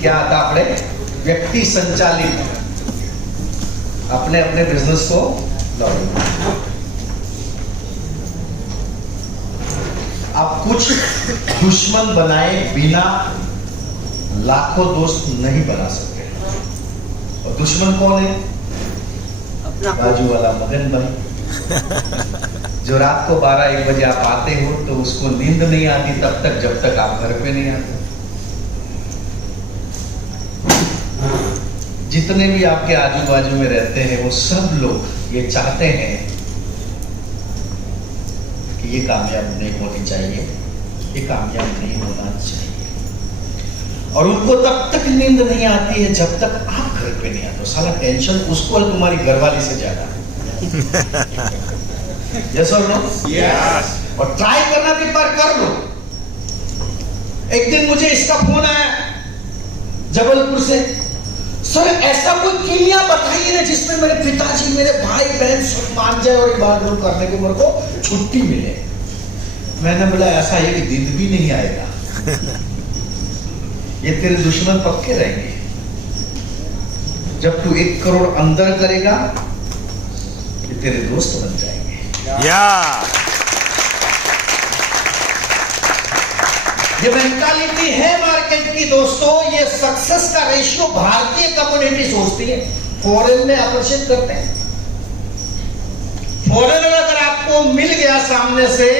क्या था अपने व्यक्ति संचालित अपने अपने बिजनेस को लॉन्च। आप कुछ दुश्मन बनाए बिना लाखों दोस्त नहीं बना सकते। और दुश्मन कौन है? बाजू वाला मगन भाई, जो रात को 12-1 बजे आप आते हो तो उसको नींद नहीं आती तब तक जब तक आप घर पे नहीं आते। जितने भी आपके आजू बाजू में रहते हैं वो सब लोग ये चाहते हैं कि ये कामयाब नहीं होनी चाहिए, ये कामयाब नहीं होना चाहिए। और उनको तब तक नींद नहीं आती है जब तक आप घर पे नहीं आते। साला टेंशन उसको और तुम्हारी घरवाली से ज्यादा। यस और नो? यस। और ट्राई करना भी पर कर लो। एक दिन मुझे इसका फोन आया जबलपुर से, सर ऐसा कोई कीमिया बताइए ना जिसमें मेरे पिताजी मेरे भाई बहन सब मान जाए और इबादत करने को मेरे को छुट्टी मिले। मैंने बोला ऐसा ये कि दिन भी नहीं आएगा, ये तेरे दुश्मन पक्के रहेंगे। जब तू 1 करोड़ अंदर करेगा ये तेरे दोस्त बन जाएंगे। ये मेंटालिटी है मार्केट की दोस्तों। ये सक्सेस का रेशियो भारतीय कम्युनिटी सोचती है, फॉरेन में आकर्षित करते हैं। फॉरेनर अगर आपको मिल गया सामने से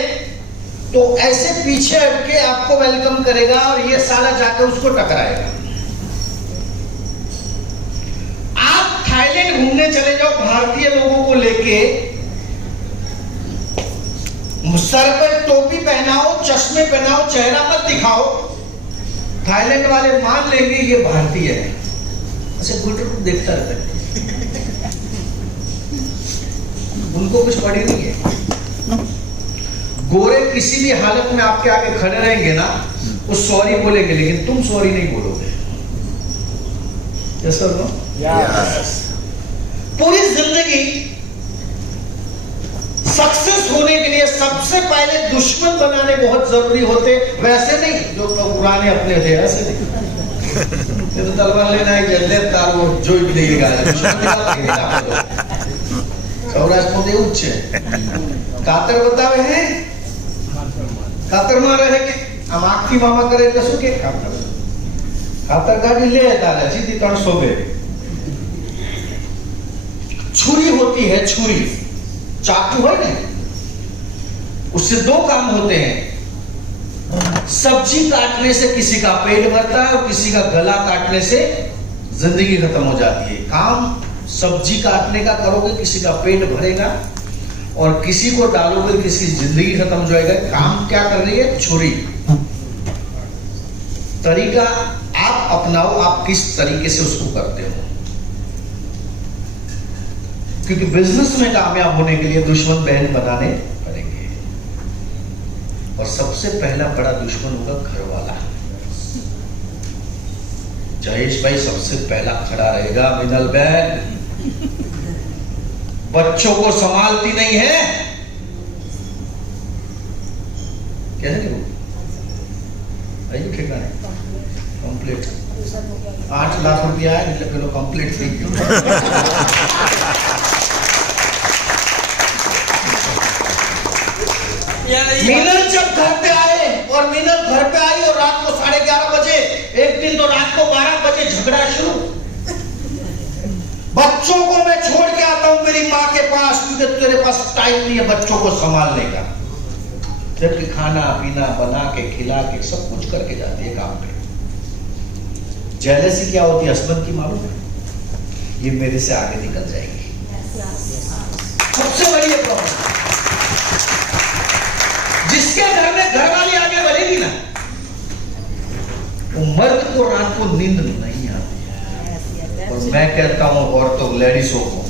तो ऐसे पीछे हट के आपको वेलकम करेगा और ये साला जाकर उसको टकराएगा। आप थाईलैंड घूमने चले जाओ भारतीय लोगों को लेके, सर पर टोपी पहनाओ, चश्मे पहनाओ, चेहरा मत दिखाओ, थाईलैंड वाले मान लेंगे ये भारतीय है। ऐसे गुटर को देखता रहता है, उनको कुछ पड़ी नहीं है। गोरे किसी भी हालत में आपके आगे खड़े रहेंगे ना, वो सॉरी बोलेंगे लेकिन तुम सॉरी नहीं बोलोगे। यस और नो? यस। पूरी जिंदगी सक्सेस होने के लिए सबसे पहले दुश्मन बनाने बहुत जरूरी होते। वैसे नहीं जो पुराने अपने थे, ऐसे नहीं। तो तलवार लेना है, जल्दी तार वो जो भी देगा सौराष्ट्र में उच्च कातर बतावे हैं, कातर मारे है कि हम आखी मामा करे तो શું કે कातर गाड़ी ले तारे सीधी 300 पे। छुरी होती है, छुरी चाकू है ना, उससे 2 काम होते हैं। सब्जी काटने से किसी का पेट भरता है और किसी का गला काटने से जिंदगी खत्म हो जाती है। काम सब्जी काटने का करोगे किसी का पेट भरेगा और किसी को डालोगे किसी जिंदगी खत्म हो जाएगा। काम क्या कर रही है? छुरी। तरीका आप अपनाओ, आप किस तरीके से उसको करते हो। क्योंकि बिजनेस में कामयाब होने के लिए दुश्मन बहन बनाने पड़ेंगे। और सबसे पहला बड़ा दुश्मन होगा घर वाला। जयेश भाई सबसे पहला खड़ा रहेगा मिनल बहन। बच्चों को संभालती नहीं है, कैसे नहीं वो ठिकाने कंप्लीट 8 लाख रुपया है, मतलब कंप्लीट फ्री। मीनल जब घर पे आए और मीनल घर पे आई और रात को 11:30 बजे, एक दिन तो रात को 12 बजे झगड़ा शुरू। बच्चों को मैं छोड़ के आता हूं मेरी माँ के पास क्योंकि तेरे पास टाइम नहीं है बच्चों को संभालने का। जबकि खाना पीना बना के खिला के सब कुछ करके जाती है काम पे। जेलसी क्या होती है हस्बैंड की मालूम है? ये मेरे से आगे निकल जाएगी। सबसे बड़ी प्रॉब्लम जिसके घर में घर वाली आगे बढ़ेगी ना, वो मर्द को रात को नींद नहीं आती है। और मैं कहता हूं औरतों लेडीजों को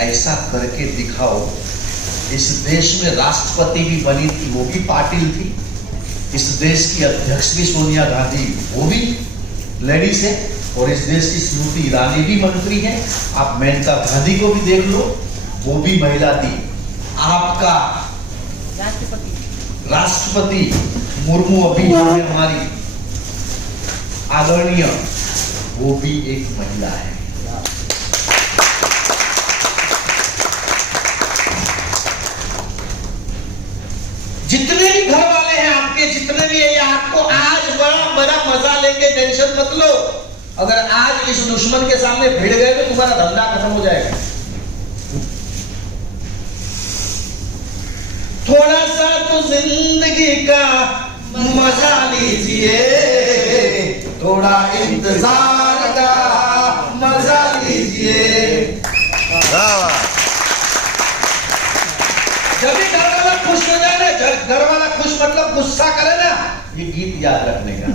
ऐसा करके दिखाओ। इस देश में राष्ट्रपति भी बनी थी, वो भी पाटिल थी। इस देश की अध्यक्ष भी सोनिया गांधी, वो भी लेडीज है। और इस देश की स्मृति ईरानी भी मंत्री है। आप मेनका गांधी को भी देख लो, वो भी महिला थी। आपका राष्ट्रपति मुर्मू अभी हमारी आदरणीय, वो भी एक महिला है। जितने भी घर वाले हैं आपके, जितने भी है, आपको आज बड़ा बड़ा मजा लेंगे, टेंशन मत लो। अगर आज इस दुश्मन के सामने भिड़ गए तो तुम्हारा धंधा खत्म हो जाएगा। थोड़ा सा तो जिंदगी का मजा लीजिए, थोड़ा इंतजार का मजा लीजिए। जब भी घर वाला खुश हो जाए ना, घर वाला खुश मतलब गुस्सा करे ना, ये गीत याद रखने का।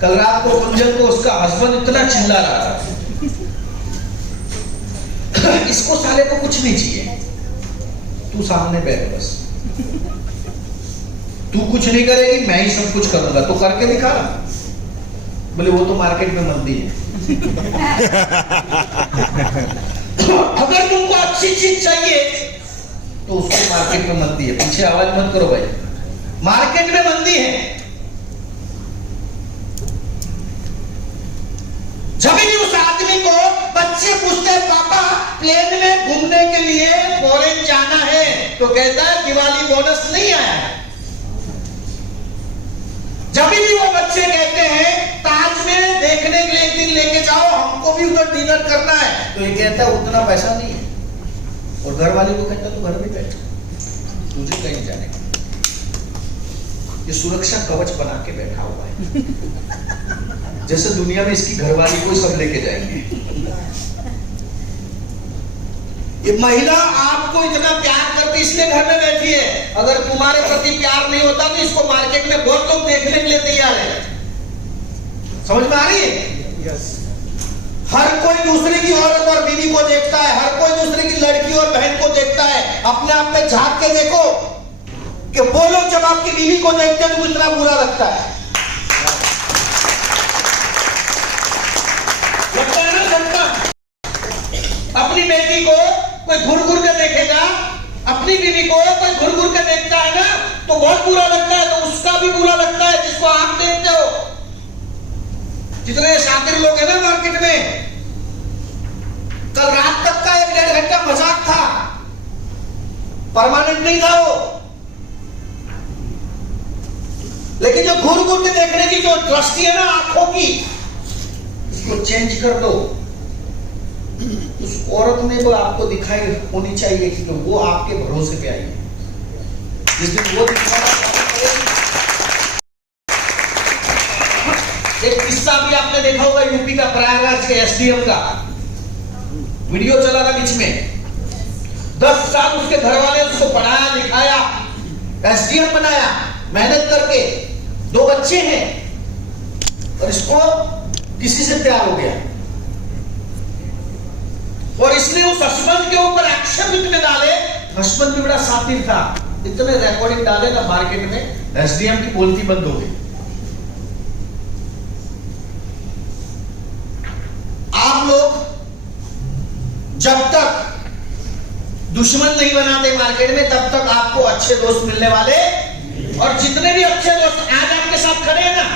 कल रात को कुंजन को उसका हस्बैंड इतना चिल्ला रहा था, इसको साले को कुछ नहीं चाहिए, तू सामने बैठ बस, तू कुछ नहीं करेगी, मैं ही सब कुछ करूंगा, तो करके दिखा ना। बोले वो तो मार्केट में मंदी है। अगर तुमको अच्छी चीज चाहिए तो उसको मार्केट में मंदी है। पीछे आवाज मत करो भाई, मार्केट में मंदी है। जब भी उस आदमी को बच्चे पूछते हैं पापा प्लेन में घूमने के लिए फॉरेन जाना है, तो कहता है दिवाली बोनस नहीं आया है। जब भी वो बच्चे कहते हैं ताज में देखने के लिए एक दिन लेके जाओ, हमको भी उधर डिनर करना है, तो ये कहता है उतना पैसा नहीं है। और घर वाले को कहता है तू घर में बैठ, तुझे कहीं जाने का। ये सुरक्षा कवच बना के बैठा हुआ है, जैसे दुनिया में इसकी घरवाली को सब लेके जाएंगे। ये महिला आपको इतना प्यार करती इसलिए घर में बैठी है। अगर तुम्हारे प्रति प्यार नहीं होता तो इसको मार्केट में बहुत लोग देखने के लिए तैयार है। समझ में आ रही है? यस। हर कोई दूसरे की औरत और बीवी को देखता है, हर कोई दूसरे की लड़की और बहन को देखता है। अपने आप में झांक के देखो कि वो लोग जब आपकी बीवी को देखते हैं तो इतना बुरा लगता है। लगता है ना जनता? अपनी बेटी को कोई घूर घूर के देखेगा, अपनी बीवी को कोई घूर घूर के देखता है ना, तो बहुत बुरा लगता है। तो उसका भी बुरा लगता है जिसको आप देखते हो। जितने शातिर लोग हैं ना मार्केट में, कल रात तक का 1-1.5 घंटा मजाक था, परमानेंट नहीं था वो। लेकिन जो घूर घूर के देखने की जो दृष्टि है ना आंखों की, इसको चेंज कर दो। उस औरत में वो आपको दिखाई होनी चाहिए कि वो आपके भरोसे पे आई है। जिस दिन वो एक किस्सा भी आपने देखा होगा यूपी का, प्रयागराज के एसडीएम का वीडियो चला था बीच में। 10 साल उसके घर वाले उसको पढ़ाया लिखाया, एसडीएम बनाया मेहनत करके, 2 बच्चे हैं, और इसको किसी से प्यार हो गया। और इसने उस हस्बैंड के ऊपर एक्शन इतने डाले, हस्बैंड भी बड़ा शातिर था, इतने रिकॉर्डिंग डाले ना मार्केट में, एसडीएम की बोलती बंद हो गई। आप लोग जब तक दुश्मन नहीं बनाते मार्केट में, तब तक आपको अच्छे दोस्त मिलने वाले। और जितने भी अच्छे दोस्त आज आपके साथ खड़े हैं ना,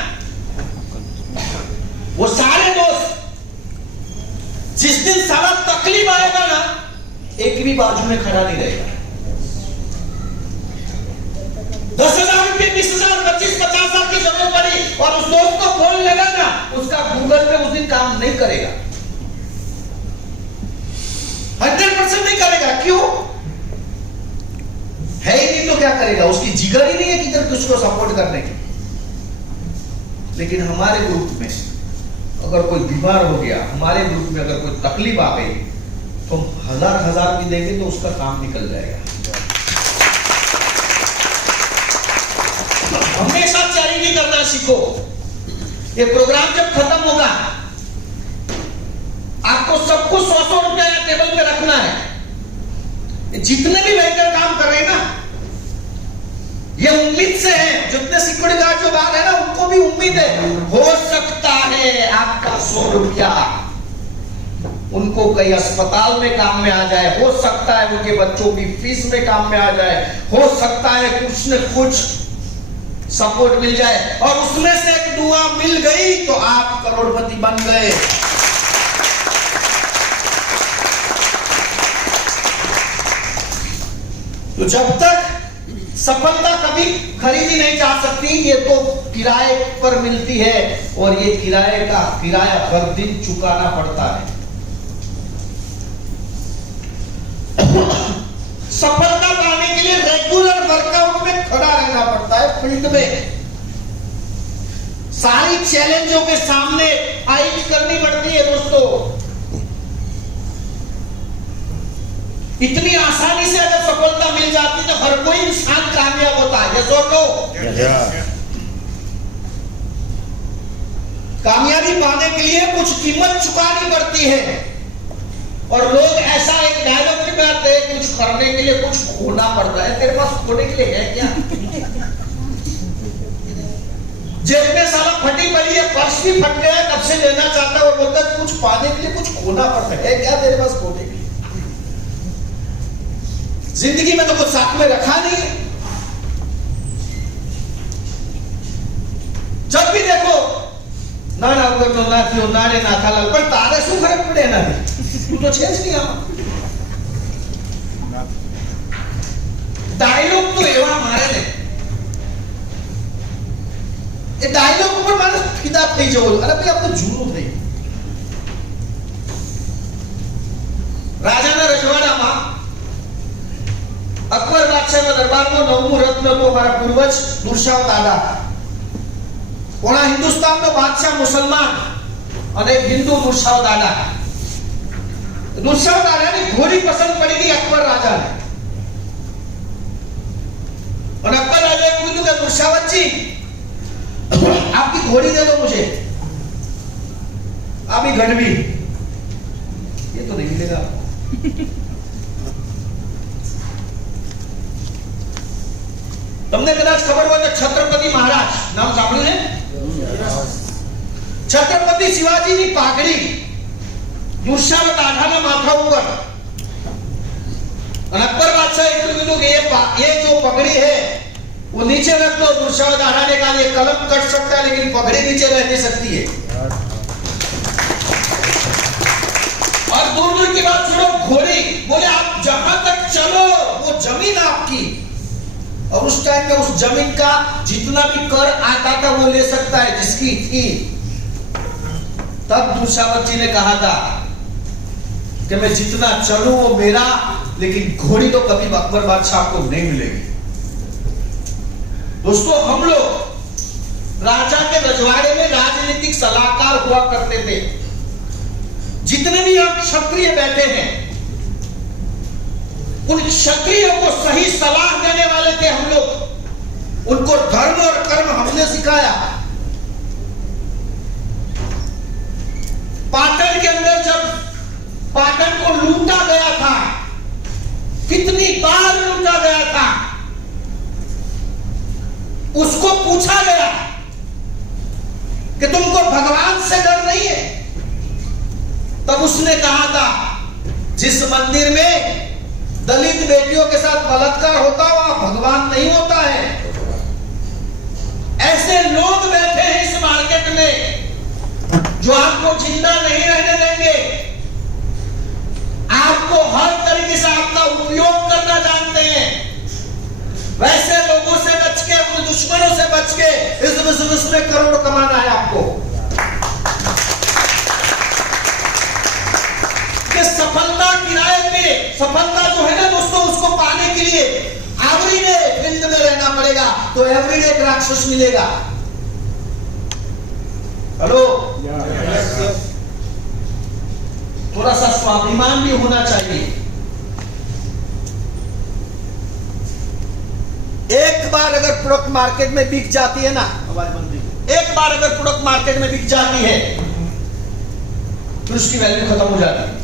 वो सारे दोस्त जिस दिन सारा तकलीफ आएगा ना, एक भी बाजू में खड़ा नहीं रहेगा। 10,000 रुपये, 20,000, 25-50 हजार की जरूरत पड़ी और उस दोस्त को फोन लगा ना, उसका गूगल पे उस दिन काम नहीं करेगा, 100% नहीं करेगा। क्यों? है ही नहीं तो क्या करेगा? उसकी जिगर ही नहीं है कि उसको सपोर्ट करने की। लेकिन हमारे ग्रुप में अगर कोई बीमार हो गया, हमारे ग्रुप में अगर कोई तकलीफ आ गई, तो हम 1000 भी देंगे तो उसका काम निकल जाएगा। हमेशा चैरिटी करना सीखो। ये प्रोग्राम जब खत्म होगा, आपको सबको 100-100 रुपया टेबल पे रखना है। जितने भी वेंडर काम कर रहे हैं ना, ये उम्मीद से है, जितने सिक्योरिटी गार्ड जो बाहर है ना, उनको भी उम्मीद है, हो सकता है आपका 100 रुपया उनको कहीं अस्पताल में काम में आ जाए, हो सकता है उनके बच्चों की फीस में काम में आ जाए, हो सकता है कुछ न कुछ सपोर्ट मिल जाए और उसमें से एक दुआ मिल गई तो आप करोड़पति बन गए। तो जब तक सफलता कभी खरीदी नहीं जा सकती, ये तो किराए पर मिलती है और ये किराया हर दिन चुकाना पड़ता है। सफलता पाने के लिए रेगुलर वर्कआउट में खड़ा रहना पड़ता है, फील्ड में सारी चैलेंजों के सामने फाइट करनी पड़ती है दोस्तों। इतनी आसानी से अगर सफलता मिल जाती तो हर कोई इंसान कामयाब होता है। यस और नो? कामयाबी पाने के लिए कुछ कीमत चुकानी पड़ती है और लोग ऐसा एक डायलॉग भी कहते हैं, कुछ करने के लिए कुछ खोना पड़ता है। तेरे पास खोने के लिए है क्या? जेब में सारा फटी पड़ी है, पर्स भी फट गया, कब से लेना चाहता है और बोलता है कुछ पाने के लिए कुछ खोना पड़ता है क्या तेरे पास खोने के लिए? जिंदगी में तो कुछ साथ में रखा नहीं है। जब भी देखो ना ना वो तो ना क्यों ना रे ना खाला पर तारे શું ફરક પડે ના તું તો છે જ નહીં આમાં। ડાયલોગ તો એવા મારે ને એ ડાયલોગ ઉપર મારે ફિદા થઈ જવો। અરે ભાઈ આ તો જૂનું થઈ રાજાના રજવાડામાં અકબર બાદશાહના દરબારમાં નવમું રત્ન તો મારા પૂર્વજ દુર્શાવ દાદા। કોણા હિન્દુસ્તાનનો બાદશાહ મુસલમાન અને હિન્દુ દુર્શાવ દાદા। દુર્શાવ દાદાની ઘોડી પસંદ પડી ગઈ અકબર રાજાને और अकबर राजा को बोलूं कि दुर्शावत जी आपकी घोड़ी दे दो मुझे। आप ही गढ़वी ये तो नहीं मिलेगा। તમને કદાચ ખબર હોય તો છત્રપતિ મહારાજ નામ સાંભળ્યું છે? છત્રપતિ શિવાજીની પાઘડી દુર્શાવ દાદાના માથા ઉપર और अकबर बादशाह એટલું કીધું કે ये जो पगड़ी है वो नीचे रख दो। दुर्शाव दादा ने कहा ये कलम कट सकता है लेकिन पगड़ी नीचे रह नहीं सकती है। और दूर दूर की बात छोड़ो, घोड़ी बोले आप जहां तक चलो वो जमीन आपकी और उस टाइम में उस जमीन का जितना भी कर आता था वो ले सकता है जिसकी थी। तब दुर्शावत जी ने कहा था कि मैं जितना चलूं वो मेरा, लेकिन घोड़ी तो कभी अकबर बादशाह को नहीं मिलेगी। दोस्तों हम लोग राजा के रजवाड़े में राजनीतिक सलाहकार हुआ करते थे। जितने भी आप क्षत्रिय बैठे हैं उन क्षत्रियों को सही सलाह देने वाले थे हम लोग। उनको धर्म और कर्म हमने सिखाया। पाटन के अंदर जब पाटन को लूटा गया था, कितनी बार लूटा गया था, उसको पूछा गया कि तुमको भगवान से डर नहीं है? तब उसने कहा था जिस मंदिर में दलित बेटियों के साथ बलात्कार होता वहां भगवान नहीं होता है। ऐसे लोग बैठे हैं इस मार्केट में जो आपको जिंदा नहीं रहने देंगे, आपको हर तरीके से आपका उपयोग करना जानते हैं। वैसे लोगों से बच के, अपने दुश्मनों से बच के इस बिजनेस में करोड़ कमाना है आपको। कि सफलता किराए पे, सफलता जो है ना दोस्तों उसको पाने के लिए एवरीडे फील्ड में रहना पड़ेगा तो एवरीडे एक राक्षस मिलेगा। हेलो, थोड़ा सा स्वाभिमान भी होना चाहिए। एक बार अगर प्रोडक्ट मार्केट में बिक जाती है ना, आवाज बंद कीजिए, एक बार अगर प्रोडक्ट मार्केट में बिक जाती है तो उसकी वैल्यू खत्म हो जाती है।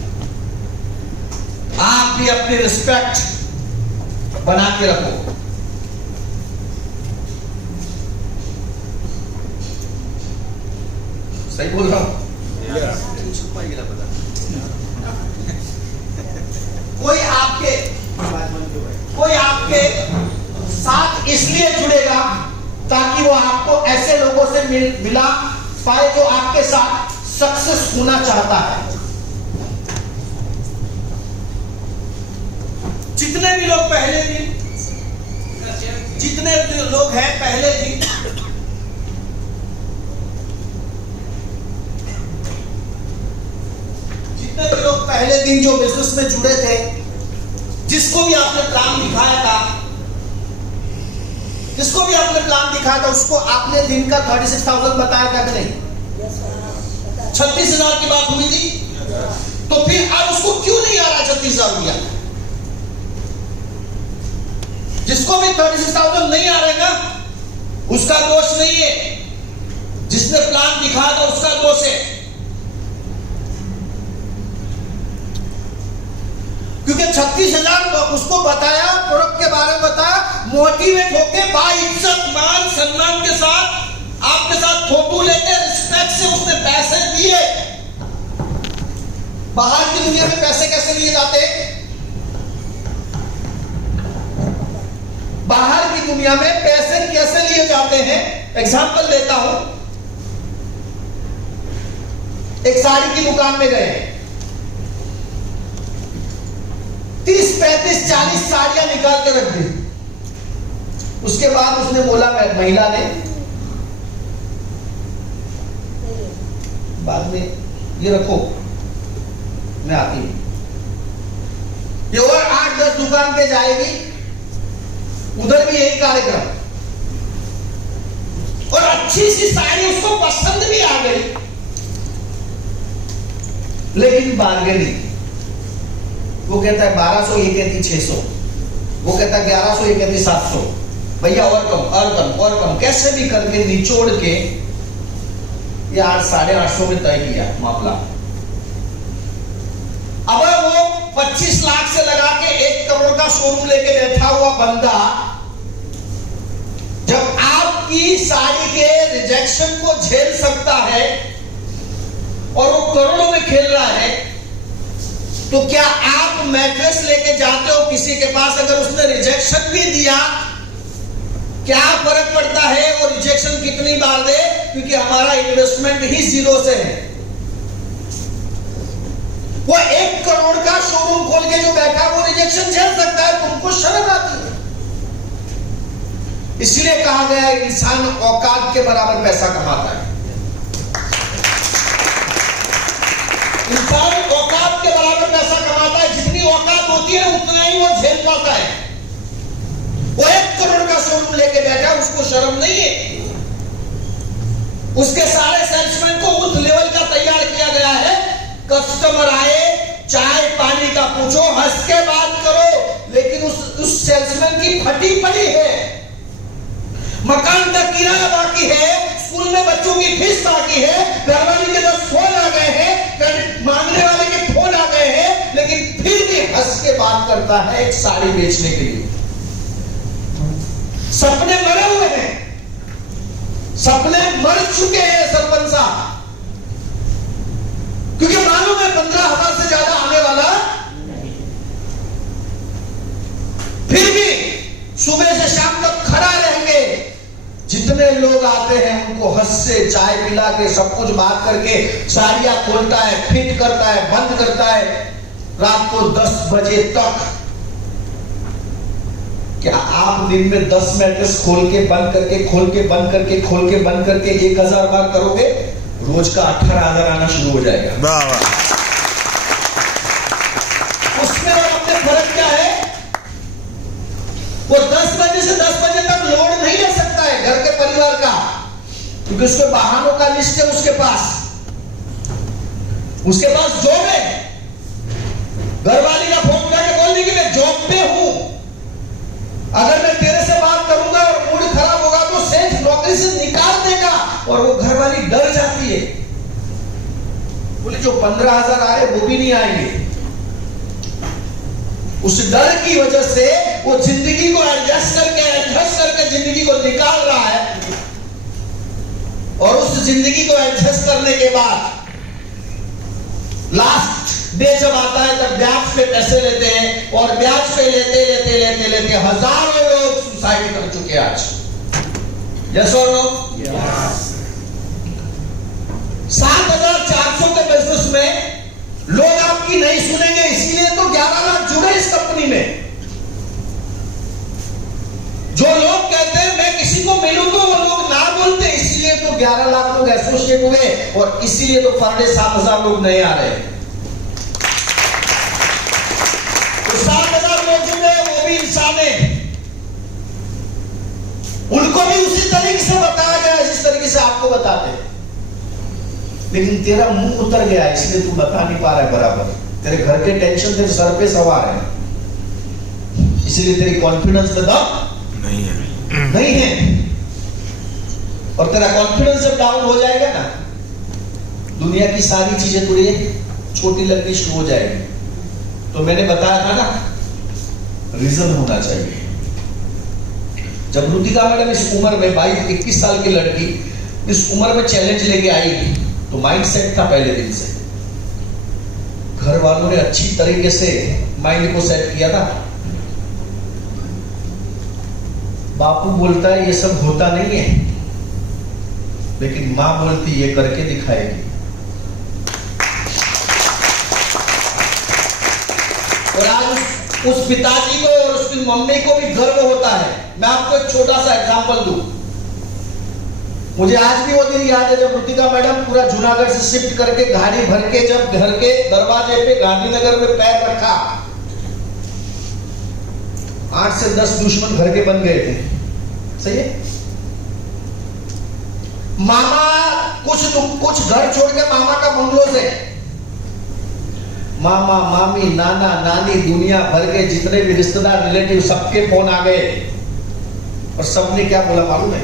आप भी अपनी रिस्पेक्ट बना के रखो। सही बोल रहा हूं? कोई आपके साथ इसलिए जुड़ेगा ताकि वो ऐसे लोगों से मिला पाए जो आपके साथ सक्सेस होना चाहता है। जितने भी लोग पहले दिन, जितने लोग हैं पहले दिन जितने भी लोग पहले दिन जो बिजनेस में जुड़े थे, जिसको भी आपने प्लान दिखाया था, उसको आपने दिन का 36,000 बताया था कि नहीं? 36,000 की बात हुई थी। तो फिर अब उसको क्यों नहीं आ रहा 36,000 रुपया? जिसको भी 36,000 नहीं आ रहे ना, उसका दोष नहीं है, जिसने प्लान दिखाया था उसका दोष है। क्योंकि 36,000 उसको बताया, प्रोडक्ट के बारे में बताया, मोटिवेट होके बाइज्जत मान सम्मान के साथ आपके साथ फोटो लेके रिस्पेक्ट से उसने पैसे दिए। बाहर की दुनिया में पैसे कैसे लिए जाते हैं? बाहर की दुनिया में पैसे कैसे लिए जाते हैं? एग्जांपल देता हूं। एक साड़ी की दुकान में गए, 30, 35, 40 साड़ियां निकाल के रख दी। उसके बाद उसने बोला, महिला ने बाद में, ये रखो मैं आती हूं। ये और 8-10 दुकान पे जाएगी, उधर भी यही कार्यक्रम, और अच्छी सी साड़ी उसको पसंद भी आ गई, लेकिन बार्गेनिंग। वो कहता है 1200, ये कहती 600, वो कहता है 1100, ये कहती 700। भैया और कम, कैसे भी करके निचोड़ के ये 8-850 में तय किया मामला। अब वो 25 लाख से लगा के 1 करोड़ का शोरूम लेके बैठा हुआ बंदा, जब आपकी साड़ी के रिजेक्शन को झेल सकता है और वो करोड़ों में खेल रहा है, तो क्या आप मैट्रेस लेके जाते हो किसी के पास, अगर उसने रिजेक्शन भी दिया, क्या फर्क पड़ता है वो रिजेक्शन कितनी बार दे? क्योंकि हमारा इन्वेस्टमेंट ही 0 से है। वो 1 करोड़ का शोरूम खोल के जो बैठा वो रिजेक्शन झेल सकता है, तुमको शर्म आती है। इसलिए कहा गया है इंसान औकात के बराबर पैसा कमाता है। इंसान औकात के बराबर पैसा कमाता है, जितनी औकात होती है उतना ही वो झेल पाता है। वो 1 करोड़ का शोरूम लेके बैठा, उसको शर्म नहीं है। उसके सारे सेल्समैन को उस लेवल का तैयार किया गया है, कस्टमर आए, चाय पानी का पूछो, हंस के बात करो, लेकिन उस सेल्समैन की फटी पड़ी है, मकान का किराया बाकी है, स्कूल में बच्चों की फीस बाकी है, घरवाली के 10 फोन आ गए हैं, मांगने वाले के फोन आ गए हैं, लेकिन फिर भी हंस के बात करता है एक साड़ी बेचने के लिए। सपने मरे हुए हैं, सपने मर चुके हैं सरपंच साहब, क्योंकि मालूम है 15,000 से ज्यादा आने वाला। फिर भी सुबह से शाम तक खड़ा रहेंगे। जितने लोग आते हैं उनको हंस से चाय पिला के सब कुछ बात करके साड़ियां खोलता है, फिट करता है, बंद करता है रात को 10 बजे तक। क्या आप दिन में 10 मैट्रेस खोल के बंद करके, खोल के बंद करके, खोल के बंद करके 1,000 बार करोगे? रोज का 18,000 आना शुरू हो जाएगा। वाह वाह। उसमें और अपने फर्क क्या है? वो 10 बजे से 10 बजे तक लोड नहीं ले सकता है घर के परिवार का, क्योंकि उसके बहानों का लिस्ट है उसके पास जॉब है। घरवाली का फोन करके बोल दी कि मैं जॉब पे हूं, अगर मैं तेरे से बात करूंगा और मूड खराब होगा तो सेठ नौकरी से निकाल देगा, और वो घरवाली डर जाती है, बोले जो 15,000 आए वो भी नहीं आएंगे। उस डर की वजह से वो जिंदगी को एडजस्ट करके जिंदगी को निकाल रहा है, और उस जिंदगी को एडजस्ट करने के बाद लास्ट डे जब आता है तब ब्याज पे पैसे लेते हैं, और ब्याज पे लेते हजारों लोग सुसाइड कर चुके हैं आज। यस और नो? में लोग आपकी नहीं सुनेंगे, इसीलिए तो 11 लाख जुड़े इस कंपनी में। जो लोग कहते हैं मैं किसी को मिलूं तो वो लोग ना बोलते, इसीलिए तो 11 लाख लोग एसोसिएट हुए और इसीलिए तो फरडे 7,000 लोग नहीं आ रहे। तो 7,000 लोग जुड़े, वो भी इंसान है, उनको भी उसी तरीके से बताया गया जिस तरीके से आपको बताते हैं। लेकिन तेरा मुंह उतर गया इसलिए तू बता नहीं पा रहा है बराबर। तेरे घर के टेंशन तेरे सर पे सवार है, इसलिए तेरी कॉन्फिडेंस में दम नहीं है। और तेरा कॉन्फिडेंस जब डाउन हो जाएगा ना, दुनिया की सारी चीजें तुझे छोटी लगनी शुरू हो जाएगी। तो मैंने बताया था ना, रीजन होना चाहिए। जब रुतिका मैडम इस उम्र में 22-21 साल की लड़की इस उम्र में चैलेंज लेके आई तो माइंड सेट था पहले दिन से। घर वालों ने अच्छी तरीके से माइंड को सेट किया था। बापू बोलता है ये सब होता नहीं है, लेकिन मां बोलती ये करके दिखाएगी। और आज उस पिताजी को और उसकी मम्मी को भी गर्व होता है। मैं आपको एक छोटा सा एग्जांपल दूं। मुझे आज भी वो दिन याद है जब रुतिका मैडम पूरा जूनागढ़ से शिफ्ट करके गाड़ी भर के जब घर के दरवाजे पे गांधीनगर में पैर रखा, 8 से 10 दुश्मन घर के बन गए थे। सही है? मामा कुछ घर छोड़ के मामा का बंगलो से मामा मामी नाना नानी दुनिया भर के जितने भी रिश्तेदार रिलेटिव सबके फोन आ गए और सबने क्या बोला मालूम है?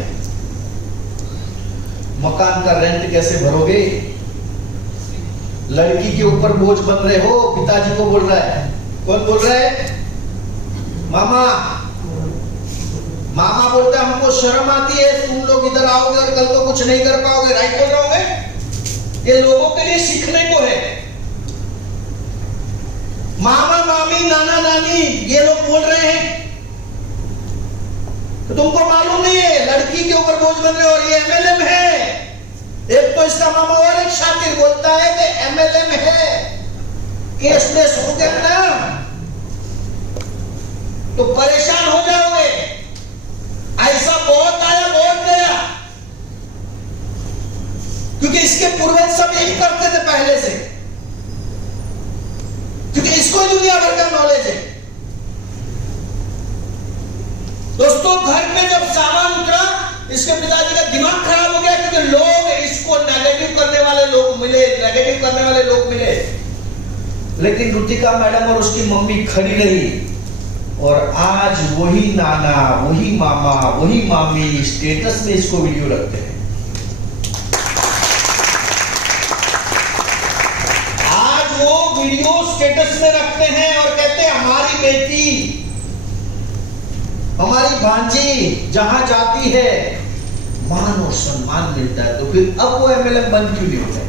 मकान का रेंट कैसे भरोगे? लड़की के ऊपर बोझ बन रहे हो। पिताजी को बोल रहा है। कौन बोल रहा है? मामा। मामा बोलता है हमको शर्म आती है, तुम लोग इधर आओगे और कल को कुछ नहीं कर पाओगे। राइट बोल रहा हूं मैं? ये लोगों के लिए सीखने को है। मामा मामी नाना नानी ये लोग बोल रहे हैं तो तुमको मालूम नहीं है लड़की के ऊपर बोझ बन रहे और ये एमएलएम है। एक तो इसका मामा और एक शातिर बोलता है कि एमएलएम है, केसलेस हो गया ना तो परेशान हो जाओगे। ऐसा बहुत आया बहुत गया, क्योंकि इसके पूर्वज सब यही करते थे पहले से, क्योंकि इसको दुनिया भर का नॉलेज है। दोस्तों घर में जब सामान उतरा इसके पिताजी का दिमाग खराब हो गया, क्योंकि लोग इसको नेगेटिव करने वाले लोग मिले। लेकिन रुतिका मैडम और उसकी मम्मी खड़ी रही और आज वही नाना वही मामा वही मामी स्टेटस में इसको वीडियो रखते हैं। आज वो वीडियो स्टेटस में रखते हैं और कहते हैं हमारी बेटी हमारी भांजी जहां जाती है मान और सम्मान मिलता है। तो फिर अब वो एमएलएम बंद क्यों नहीं होता?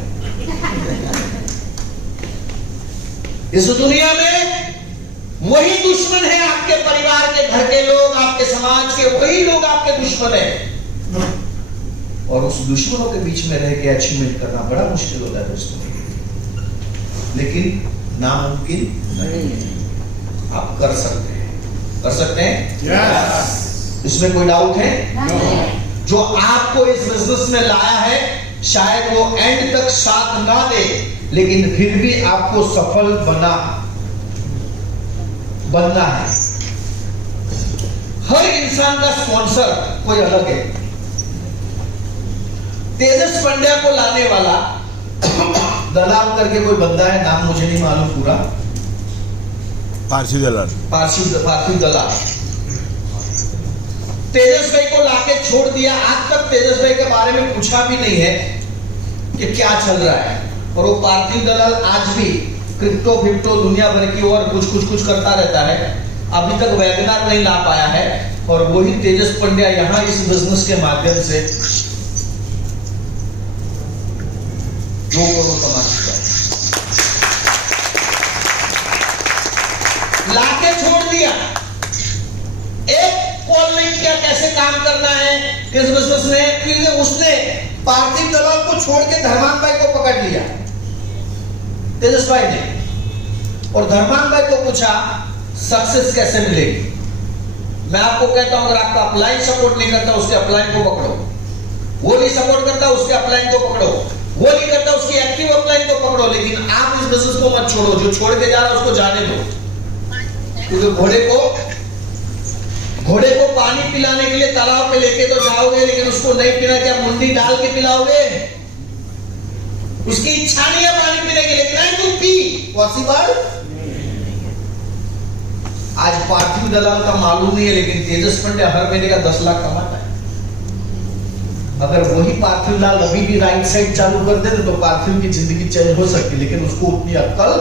इस दुनिया में वही दुश्मन है आपके परिवार के, घर के लोग, आपके समाज के, वही लोग आपके दुश्मन है। और उस दुश्मनों के बीच में रह के अचीवमेंट करना बड़ा मुश्किल होता है दोस्तों, लेकिन नामुमकिन नहीं है। आप कर सकते हैं। yes. इसमें कोई डाउट है? no. जो आपको इस बिजनेस में लाया है शायद वो एंड तक साथ ना दे, लेकिन फिर भी आपको सफल बनना है। हर इंसान का स्पॉन्सर कोई अलग है। तेजस पंड्या को लाने वाला दलाल करके कोई बंदा है, नाम मुझे नहीं मालूम पूरा, पार्थिव दलाल। तेजस भाई को लाके छोड़ दिया। आज तक तेजस भाई के बारे में पूछा भी नहीं है कि क्या चल रहा है। और वो पार्थिव दलाल आज भी क्रिप्टो दुनिया भर की और कुछ करता रहता है। अभी तक वैगनार नहीं ला पाया है और वही तेजस पंड्या यहां इस बिजनेस के माध्यम से 2 करोड़ कमा चुका है। लाके छोड़ दिया, एक कॉल नहीं किया कैसे काम करना है इस बिजनेस में। उसने पार्थिव दलाल को छोड़ के धर्मान भाई को पकड़ लिया। तेजस भाई ने, और धर्मान भाई को पूछा सक्सेस कैसे मिलेगी। मैं आपको कहता हूं, अगर आपका अपलाइन सपोर्ट नहीं करता उसके अपलाइन को पकड़ो, वो नहीं सपोर्ट करता उसके अपलाइन को पकड़ो, वो नहीं करता उसकी एक्टिव अपलाइन को पकड़ो, लेकिन आप इस बिजनेस को मत छोड़ो। जो छोड़ के जा रहा है उसको जाने दो, क्योंकि घोड़े को पानी पिलाने के लिए तालाब पे लेके तो जाओगे, लेकिन उसको नहीं पीना, क्या मुंडी डाल के पिलाओगे? उसकी इच्छा नहीं है पानी पीने की, लेकिन नहीं तुम पी, पॉसिबल। आज पार्थिव दलाल का मालूम नहीं है, लेकिन तेजस पंड्या हर महीने का 10 लाख कमाता है। अगर वही पार्थिव लाल अभी भी राइट साइड चालू कर दे तो पार्थिव की जिंदगी चेंज हो सकती, लेकिन उसको उतनी अक्ल।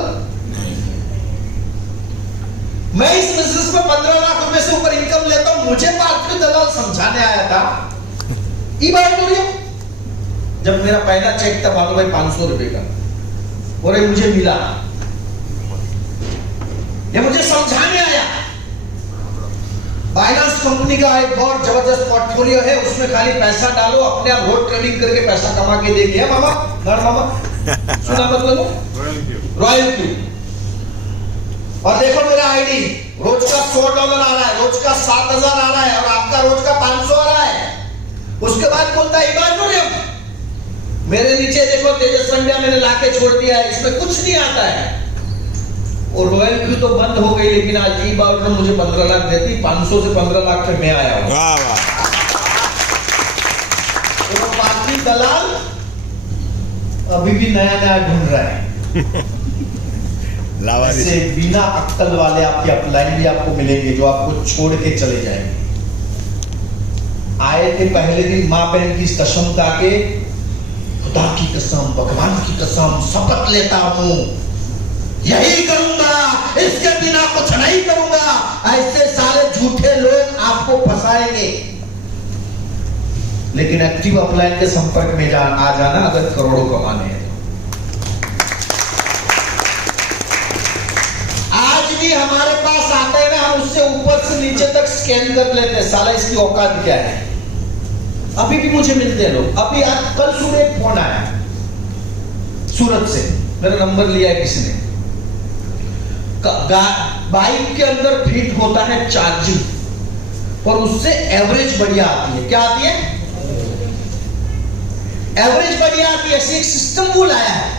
मैं इस बिजनेस में 15 लाख रुपए से ऊपर इनकम लेता हूं, मुझे पार्थिव दलाल समझाने आया था ई बात हो रही। जब मेरा पहला चेक था भानु भाई 500 रुपए का, और ये मुझे मिला, ये मुझे समझाने आया। बाइनांस कंपनी का एक बहुत जबरदस्त पोर्टफोलियो है, उसमें खाली पैसा डालो, अपने आप रोड ट्रेडिंग करके पैसा कमा के देखिए मामा, मामा सुना मतलब रॉयल क्यू। और देखो मेरा आईडी, रोज का $100 आ रहा है, रोज का 7,000 आ रहा है, और आपका रोज का 500 आ रहा है। उसके बाद बोलता है मेरे नीचे देखो तेजस पंड्या मैंने लाके छोड़ दिया है, इसमें कुछ नहीं आता है। और रॉयल क्यू तो बंद हो गई, लेकिन आज ई बात ने मुझे 15 लाख देती, 500 से 15 लाख पे मैं आया हूं। तो पार्थिव दलाल अभी भी नया नया ढूंढ रहा है। इससे बिना अक्कल वाले आपके अपलाइन भी आपको मिलेंगे, जो आपको छोड़ के चले जाएंगे। आए थे पहले दिन मां बहन की कसम खा के, खुदा की कसम, भगवान की कसम, शपथ लेता हूं यही करूंगा, इसके बिना कुछ नहीं करूंगा। ऐसे सारे झूठे लोग आपको फंसाएंगे। लेकिन एक्टिव अपलाइन के संपर्क में आ जाना अगर करोड़ों कमाने हैं। आज भी हमारे पास आते हैं ना, हम उससे ऊपर से नीचे तक स्कैन कर लेते हैं, साला इसकी औकात क्या है। अभी भी मुझे मिलते हैं लोग। अभी आज कल सुबह एक फोन आया सूरत से, मेरा नंबर लिया है किसी ने। बाइक के अंदर फिट होता है चार्जिंग, और उससे एवरेज बढ़िया आती है। क्या आती है? एवरेज बढ़िया आती है। ऐसे एक सिस्टम वो लाया है,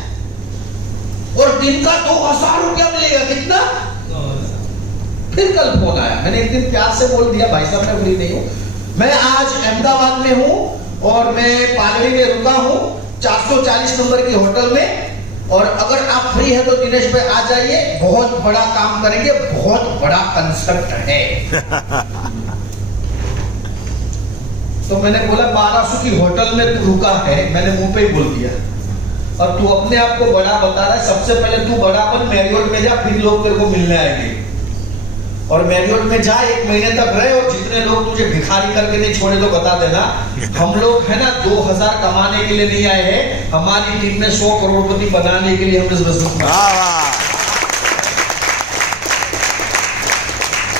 और दिन का 2000 रुपया मिलेगा। कितना? फिर कल फोन आया, मैंने एक दिन प्यार से बोल दिया भाई साहब मैं फ्री नहीं हूं, मैं आज अहमदाबाद में हूं और मैं पालड़ी में रुका हूं 440 नंबर की होटल में, और अगर आप फ्री है तो दिनेश भाई आ जाइए, बहुत बड़ा काम करेंगे, बहुत बड़ा कंसेप्ट है। तो मैंने बोला 1200 की होटल में तू रुका है, मैंने मुंह पे ही बोल दिया, और तू अपने आप को बड़ा बता रहा है। सबसे पहले तू बड़ा बन, मैरियोट में जा, फिर लोग तेरे को मिलने आएंगे। और मैरियोट में जा, 1 महीने तक रहे, और जितने लोग तुझे भिखारी करके नहीं छोड़े तो बता देना। हम लोग है ना 2000 कमाने के लिए नहीं आए हैं, हमारी टीम में 100 करोड़पति बनाने के लिए हम इस बिजनेस में।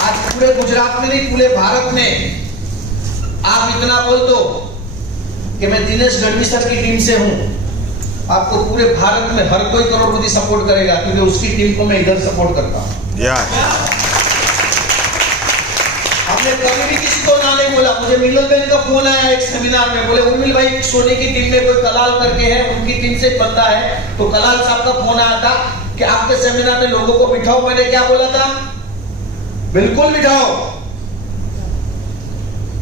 आज पूरे गुजरात में नहीं, पूरे भारत में आप इतना बोल दो कि मैं दिनेश गढ़वी सर की टीम से हूं, आपको पूरे भारत में हर कोई करोड़पति सपोर्ट करेगा, क्योंकि उसकी टीम को मैं इधर सपोर्ट करता हूं। हमने कभी भी किसी को ना नहीं बोला। मुझे मिलल बेन का फोन आया एक सेमिनार में, बोले उर्मिल भाई सोनी की टीम में कोई कलाल करके है, उनकी टीम से बनता है। तो कलाल साहब का फोन आया था कि आपके सेमिनार में लोगों को बिठाओ। मैंने क्या बोला था? बिल्कुल बिठाओ,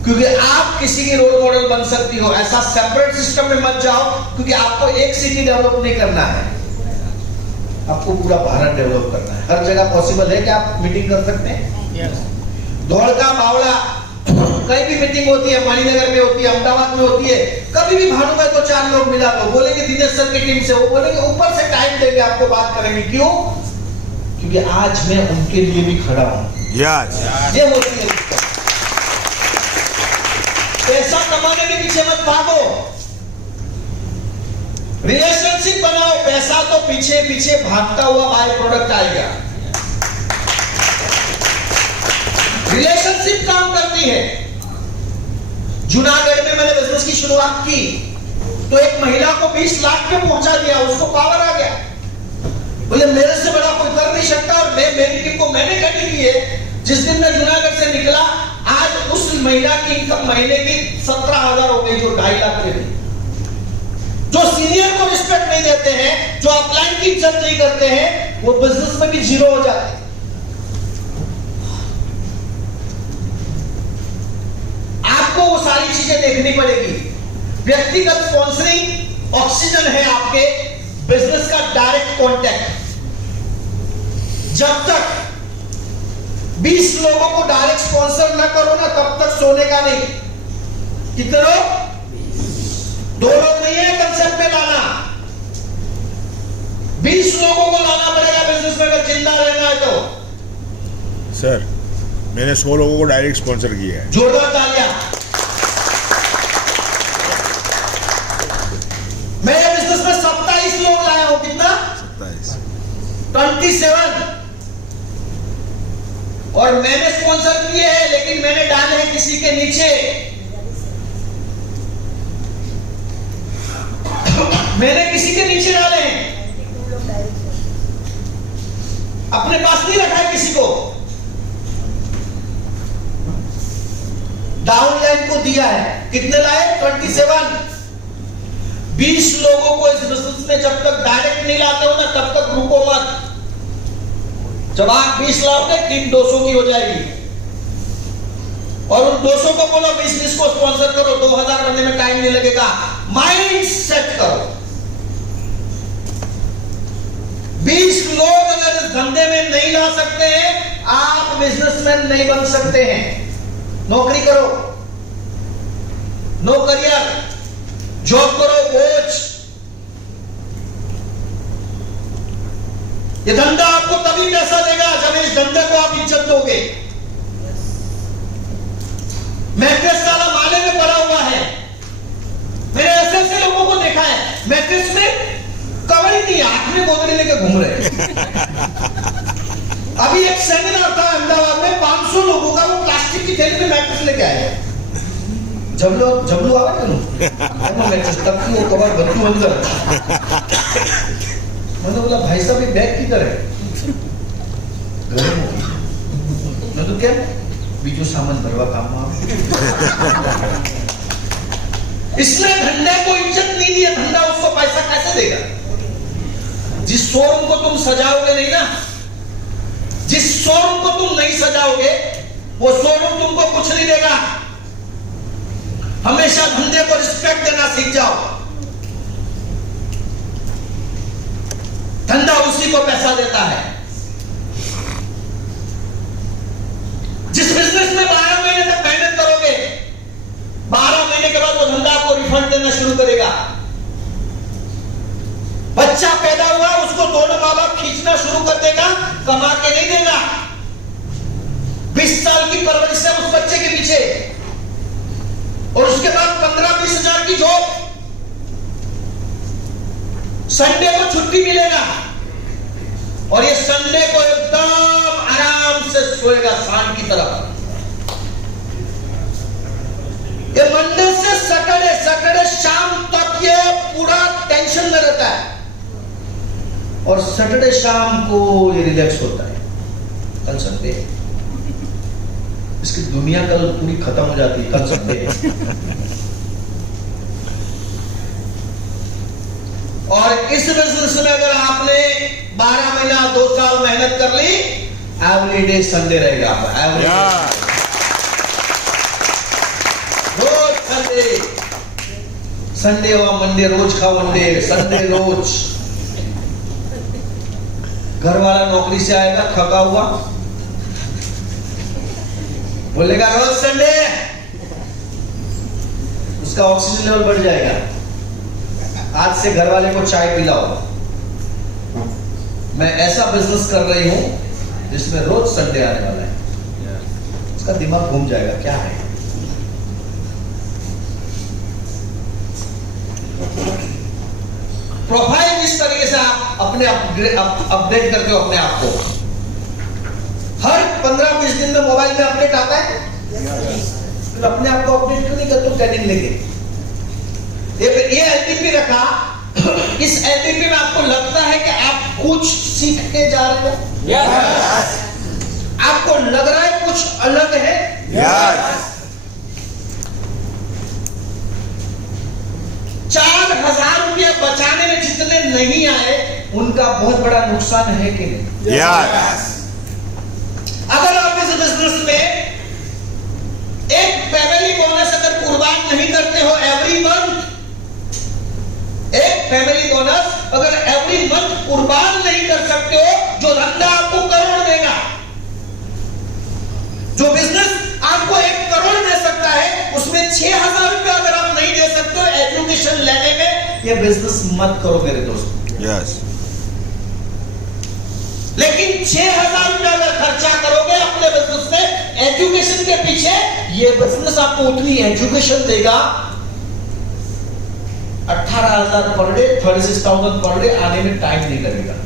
क्योंकि आप किसी की रोल मॉडल बन सकती हो। ऐसा सेपरेट सिस्टम में मत जाओ, क्योंकि आपको एक सिटी डेवलप नहीं करना है, आपको पूरा भारत डेवलप करना है। हर जगह पॉसिबल है कि आप मीटिंग कर सकते हैं। धौड़का बावड़ा कहीं भी मीटिंग होती है, मणिनगर में होती है, अहमदाबाद में होती है, कभी भी भानु भाई को 4 लोग मिला दो, बोलेंगे दिनेश सर की टीम से, वो बोलेंगे ऊपर से टाइम देंगे, आपको बात करेंगे। क्यों? क्योंकि आज मैं उनके लिए भी खड़ा हूं। ये होती है। पैसा कमाने के पीछे मत भागो, रिलेशनशिप बनाओ। पैसा तो पीछे पीछे भागता हुआ बाय प्रोडक्ट आएगा। रिलेशनशिप काम करती है। जूनागढ़ में मैंने बिजनेस की शुरुआत की तो एक महिला को 20 लाख पे पहुंचा दिया, उसको पावर आ गया। बोले मेरे से बड़ा कोई कर नहीं सकता, और मेरी टीम को मैंने कटिंग की है। जिस दिन मैं जूनागढ़ से निकला, आज उस महीना की इनकम महीने की 17,000 हो गई, जो 2.5 लाख में थी। जो सीनियर को रिस्पेक्ट नहीं देते हैं, जो अपलाइन की इज्जत नहीं करते हैं, वो बिजनेस में भी जीरो हो जाते हैं। आपको वो सारी चीजें देखनी पड़ेगी। व्यक्तिगत स्पॉन्सरिंग ऑक्सीजन है आपके बिजनेस का डायरेक्ट कांटेक्ट। जब तक 20 लोगों को डायरेक्ट स्पॉन्सर ना करो ना, तब तक सोने का नहीं। कितने लोग? 2 लोग नहीं है कंसेप्ट में लाना, 20 लोगों को लाना पड़ेगा बिजनेस में अगर जिंदा रहना है तो। सर, मैंने 100 लोगों को डायरेक्ट स्पॉन्सर किया है। जोरदार तालियां। मैं बिजनेस में 27 लोग लाया हूं। कितना? 27। और मैंने स्पॉन्सर किए हैं, लेकिन मैंने डाले हैं किसी के नीचे। मैंने किसी के नीचे डाले हैं, अपने पास नहीं रखा है किसी को। डाउनलाइन को दिया है। कितने लाए? 27। 20 लोगों को इस बिजनेस में जब तक डायरेक्ट नहीं लाते हो ना, तब तक रुको मत। जब आप 20 लाओगे, टीम 200 की हो जाएगी, और उन 200 को बोलो 20 को स्पॉन्सर करो, 2000 बनने में टाइम नहीं लगेगा। माइंड सेट करो। 20 लोग अगर इस धंधे में नहीं ला सकते हैं, आप बिजनेसमैन नहीं बन सकते हैं। नौकरी करो, नो करियर, जॉब करो, बोझ। ये धंधा आपको तभी पैसा देगा जब इस धंधे को आप इज्जत दोगे। मैट्रेस वाला माले में पड़ा हुआ है। मैंने ऐसे ऐसे लोगों को देखा है, मैट्रेस में कवर ही नहीं, हाथ में गोदड़ी लेके घूम रहे हैं। अभी एक सेमिनार था अहमदाबाद में, 500 लोगों का, वो प्लास्टिक की थैली में मैट्रेस लेके आए। जबलू आवा क्या मैट्रेस तब की वो कवर बच्चू अंदर। मैंने बोला भाई साहब ये बैग किधर है? घर में। मैं तो क्या बीजू सामान भरवा काम में। इसने धंधे को इज्जत नहीं दी, धंधा उसको पैसा कैसे देगा? जिस शोरूम को तुम सजाओगे नहीं ना, जिस शोरूम को तुम नहीं सजाओगे, वो शोरूम तुमको कुछ नहीं देगा। हमेशा धंधे को रिस्पेक्ट देना सीख जाओ। धंधा उसी को पैसा देता है। जिस बिजनेस में 12 महीने तक मेहनत करोगे, 12 महीने के बाद वो धंधा आपको रिफंड देना शुरू करेगा। बच्चा पैदा हुआ, उसको दोनों माँ बाप खींचना शुरू कर देगा, कमा के नहीं देगा। 20 साल की परवरिश है उस बच्चे के पीछे, और उसके बाद 15-20 हजार की जॉब। संडे को छुट्टी मिलेगा, और ये संडे को एकदम आराम से सोएगा सांड की तरफ। ये मंडे से सैटरडे शाम तक ये पूरा टेंशन में रहता है, और सैटरडे शाम को ये रिलैक्स होता है। कल संडे, इसकी दुनिया कल पूरी खत्म हो जाती है, कल संडे है। और इस बिजनेस में अगर आपने 12 महीना 2 साल मेहनत कर ली, एवरी डे संडे रहेगा आपका। रोज संडे, संडे हुआ मंडे, रोज खाओ मंडे, संडे रोज। घर वाला नौकरी से आएगा थका हुआ, बोलेगा रोज संडे, उसका ऑक्सीजन लेवल बढ़ जाएगा। आज से घर वाले को चाय पिलाओ। मैं ऐसा बिजनेस कर रही हूं जिसमें रोज संडे आने वाला है, उसका दिमाग घूम जाएगा क्या है। प्रोफाइल इस तरीके से आप अपने अपडेट करते हो अपने आप को। हर 15-20 दिन में मोबाइल में अपडेट आता है, तो अपने आप को अपडेट क्यों नहीं करते? ट्रेनिंग लेके ये एलटीपी रखा, इस एबीपी में आपको लगता है कि आप कुछ सीख के जा रहे हो? आपको लग रहा है कुछ अलग है? 4,000 रुपया बचाने में जितने नहीं आए उनका बहुत बड़ा नुकसान है कि नहीं? अगर आप इस बिजनेस में एक फैमिली बोनस अगर कुर्बान नहीं करते हो एवरी मंथ, एक फैमिली बोनस अगर एवरी मंथ कुर्बान नहीं कर सकते हो, जो धंधा आपको करोड़ देगा, जो बिजनेस आपको 1 करोड़ दे सकता है, उसमें 6,000 रुपया अगर आप नहीं दे सकते हो एजुकेशन लेने में, ये बिजनेस मत करो मेरे दोस्त। लेकिन 6,000 रुपया अगर खर्चा करोगे अपने बिजनेस में एजुकेशन के पीछे, ये बिजनेस आपको उतनी एजुकेशन देगा 18,000 पर डे, 36,000 पर डे आने में टाइम नहीं लगेगा।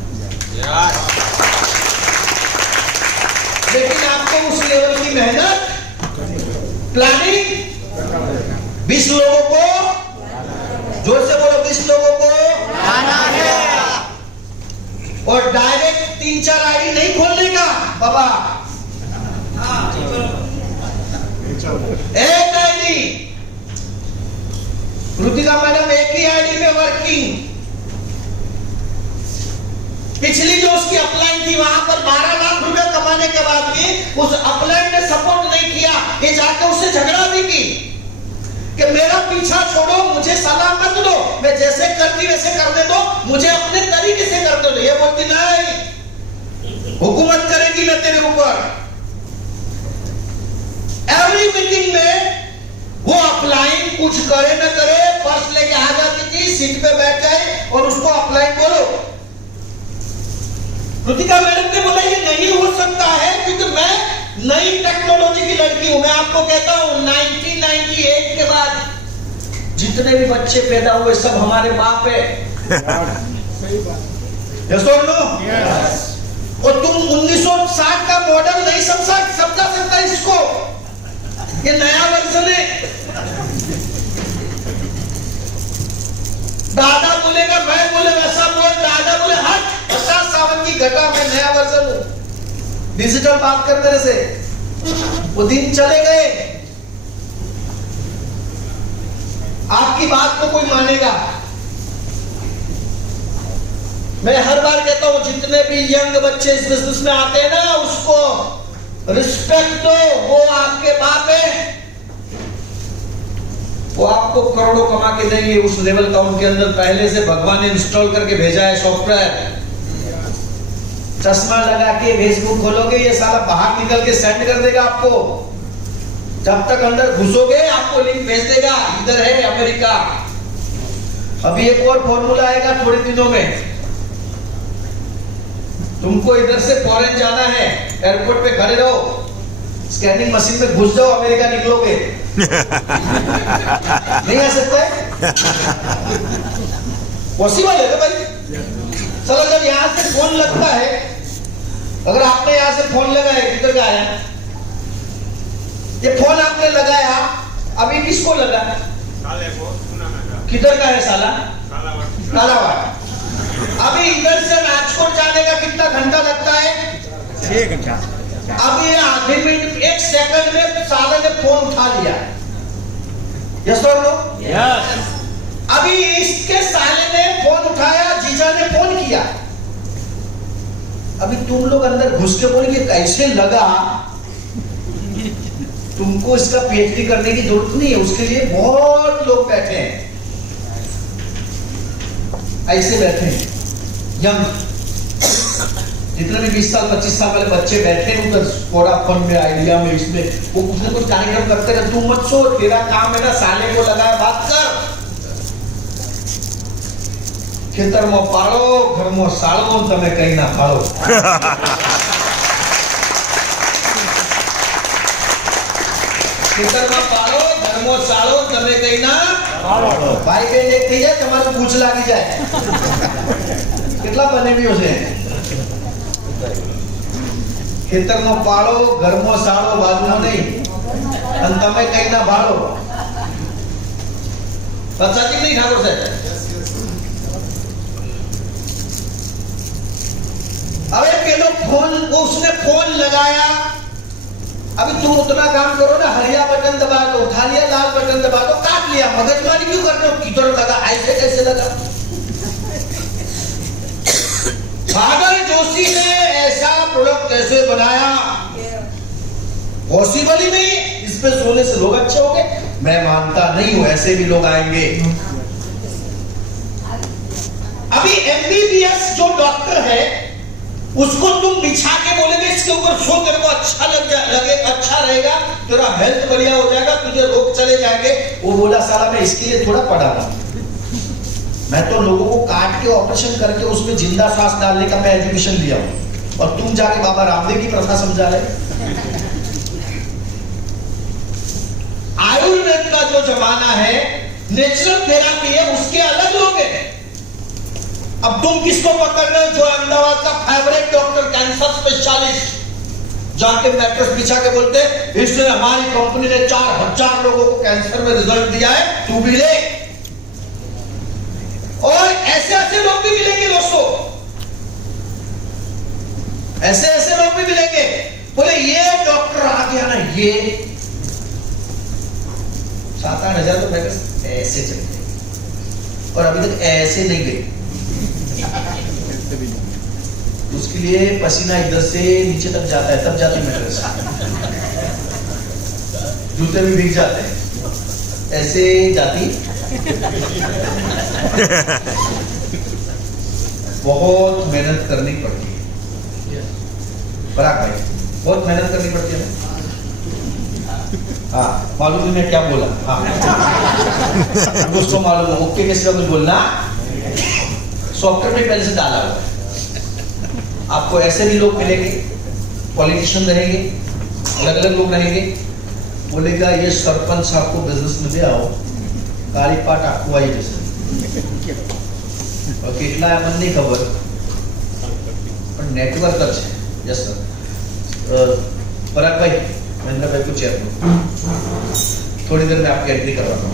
लेकिन आपको उस लेवल की मेहनत, प्लानिंग, 20 लोगों को, जोर से बोलो, 20 लोगों को आना है, और डायरेक्ट 3-4 आईडी नहीं खोलने का बाबा, एक आईडी। कृतिका मैडम एक ही आईडी में वर्किंग, पिछली जो उसकी अपलाइन थी वहां पर 12 लाख रुपए कमाने के बाद भी उस अपलाइन ने सपोर्ट नहीं किया, ये जाकर उससे झगड़ा भी की कि मेरा पीछा छोड़ो, मुझे सलाह मत दो, मैं जैसे करती वैसे करने दो, मुझे अपने तरीके से करने दो। ये बोलती नहीं, हुकूमत करेगी मैं तेरे ऊपर। एवरी मीटिंग में वो अपलाइन कुछ करे न करे, पर्स लेके आ जाती थी, सीट पे बैठ जाए और उसको अपलाइन बोलो। कृतिका मैडम ने बोला ये नहीं हो सकता है, क्योंकि मैं नई टेक्नोलॉजी की लड़की हूं। मैं आपको कहता हूं 1998 के बाद जितने भी बच्चे पैदा हुए सब हमारे बाप है। यस और नो? और तुम 1960 का मॉडल नहीं समझा सकता इसको, ये नया वर्जन है। दादा बोलेगा, मैं बोले वैसा बोल, दादा बोले हट, 50 सावन की घटा, मैं नया वर्जन हूं। डिजिटल बात करने से वो दिन चले गए, आपकी बात को कोई मानेगा? मैं हर बार कहता हूं जितने भी यंग बच्चे इस बिजनेस में आते हैं ना, उसको रिस्पेक्ट दो, वो आपके बाप है, वो आपको करोड़ों कमा के देंगे। उस लेवल का उनके अंदर पहले से भगवान ने इंस्टॉल करके भेजा है सॉफ्टवेयर। चश्मा लगा के फेसबुक खोलोगे, ये साला बाहर निकल के सेंड कर देगा आपको। जब तक अंदर घुसोगे आपको लिंक भेज देगा, इधर है अमेरिका। अभी एक और फॉर्मूला आएगा थोड़े दिनों में, तुमको इधर से फॉरेन जाना है, एयरपोर्ट पे खड़े रहो, स्कैनिंग मशीन में घुस जाओ, अमेरिका निकलोगे। नहीं आ सकता है? पॉसिबल है ना भाई? चलो जब यहां से फोन लगता है, अगर आपने यहां से फोन लगाया, किधर का आया ये फोन आपने लगाया, अभी किसको लगा? किधर का है साला? कालावाड़। अभी इधर से राजकोट जाने का कितना घंटा लगता है? 6 घंटा। अभी आधे मिनट, 1 सेकंड में साले ने फोन उठा लिया। यस और नो? यस। अभी इसके साले ने फोन उठाया, जीजा ने फोन किया। अभी तुम लोग अंदर घुस के बोलेंगे कैसे लगा? तुमको इसका पीएचडी करने की जरूरत नहीं है, उसके लिए बहुत लोग बैठे हैं, ऐसे बैठे हैं यंग, जितने भी 20 साल 25 साल वाले बच्चे बैठे हैं उधर वोडाफोन में, आइडिया में, इसमें वो कुछ ना कुछ कार्यक्रम करते रहे। तू मत सोच, तेरा काम है ना साले को लगाया बात कर। खेतर में पाड़ो, घर में साड़ो, तमे कहीं ना फाड़ो। ખેતરમાં પાડો, ધર્મો સાળો, તમે કઈ ના ભાઈ બેન એક થઈ જાય, તમારું પૂછ લાગી જાય। કેટલા બનેવીઓ છે? ખેતરમાં પાડો, ઘરમાં સાળો, બાજુમાં નહીં, અને તમે કઈ ના ભાળો। સાચી નહીં ઠાકોર સાહેબ? उसने फोन लगाया। अभी तुम उतना काम करो ना, हरिया बटन दबा दो, उठा लिया, लाल बटन दबा दो, काट लिया, मगजमारी क्यों कर रहे हो? किधर लगा, ऐसे कैसे लगा? सागर जोशी ने ऐसा प्रोडक्ट कैसे बनाया? पॉसिबल ही नहीं है। इस पे सोने से लोग अच्छे होंगे? मैं मानता नहीं हूं, ऐसे भी लोग आएंगे। अभी एमबीबीएस जो डॉक्टर है उसको तुम बिछा के बोलेगे इसके ऊपर सो, तेरे को अच्छा लगे, अच्छा रहेगा, तेरा हेल्थ बढ़िया हो जाएगा, तुझे रोग चले जाएंगे। वो बोला साला मैं इसके लिए थोड़ा पढ़ा हूं, मैं तो लोगों को काट के ऑपरेशन करके उसमें जिंदा सांस डालने का मैं एजुकेशन लिया हूं, और तुम जाके बाबा रामदेव की प्रथा समझा रहे। आयुर्वेद का जो जमाना है, नेचुरल थेरापी है, उसके अलग लोग हैं। अब तुम किसको पकड़ रहे हो? जो अहमदाबाद का फेवरेट डॉक्टर, कैंसर स्पेशलिस्ट, जाके मैट्रेस बिछा के बोलते इसने हमारी कंपनी ने 4000 लोगों को कैंसर में रिजल्ट दिया है, तू भी ले। और ऐसे ऐसे लोग भी मिलेंगे दोस्तों, ऐसे ऐसे लोग भी मिलेंगे। बोले ये डॉक्टर आ गया ना, ये 7-8 हजार तो मैट्रेस ऐसे चलते, और अभी तक ऐसे नहीं गए। उसके लिए पसीना इधर से नीचे तक जाता है, तब जाती मैट्रेस, जूते भी भीग जाते हैं, ऐसे जाती। बहुत मेहनत करनी पड़ती है पराग भाई, बहुत मेहनत करनी पड़ती है ना। हाँ मालूम नहीं मैं क्या बोला? हाँ उसको मालूम है, ओके के सिवा कुछ बोलना सॉफ्टवेयर में पहले से डाला हुआ है। आपको ऐसे भी लोग मिलेंगे, पॉलिटिशियन रहेंगे, अलग अलग लोग रहेंगे, बोलेगा ये सरपंच साहब को बिजनेस में दे आओ, काली पाट आपको आई जैसे, और कितना है मन नहीं खबर, पर नेटवर्क अच्छा है। Yes sir. पराग भाई, महेंद्र भाई को चेयर दो, थोड़ी देर में आपकी एंट्री करवाता हूँ।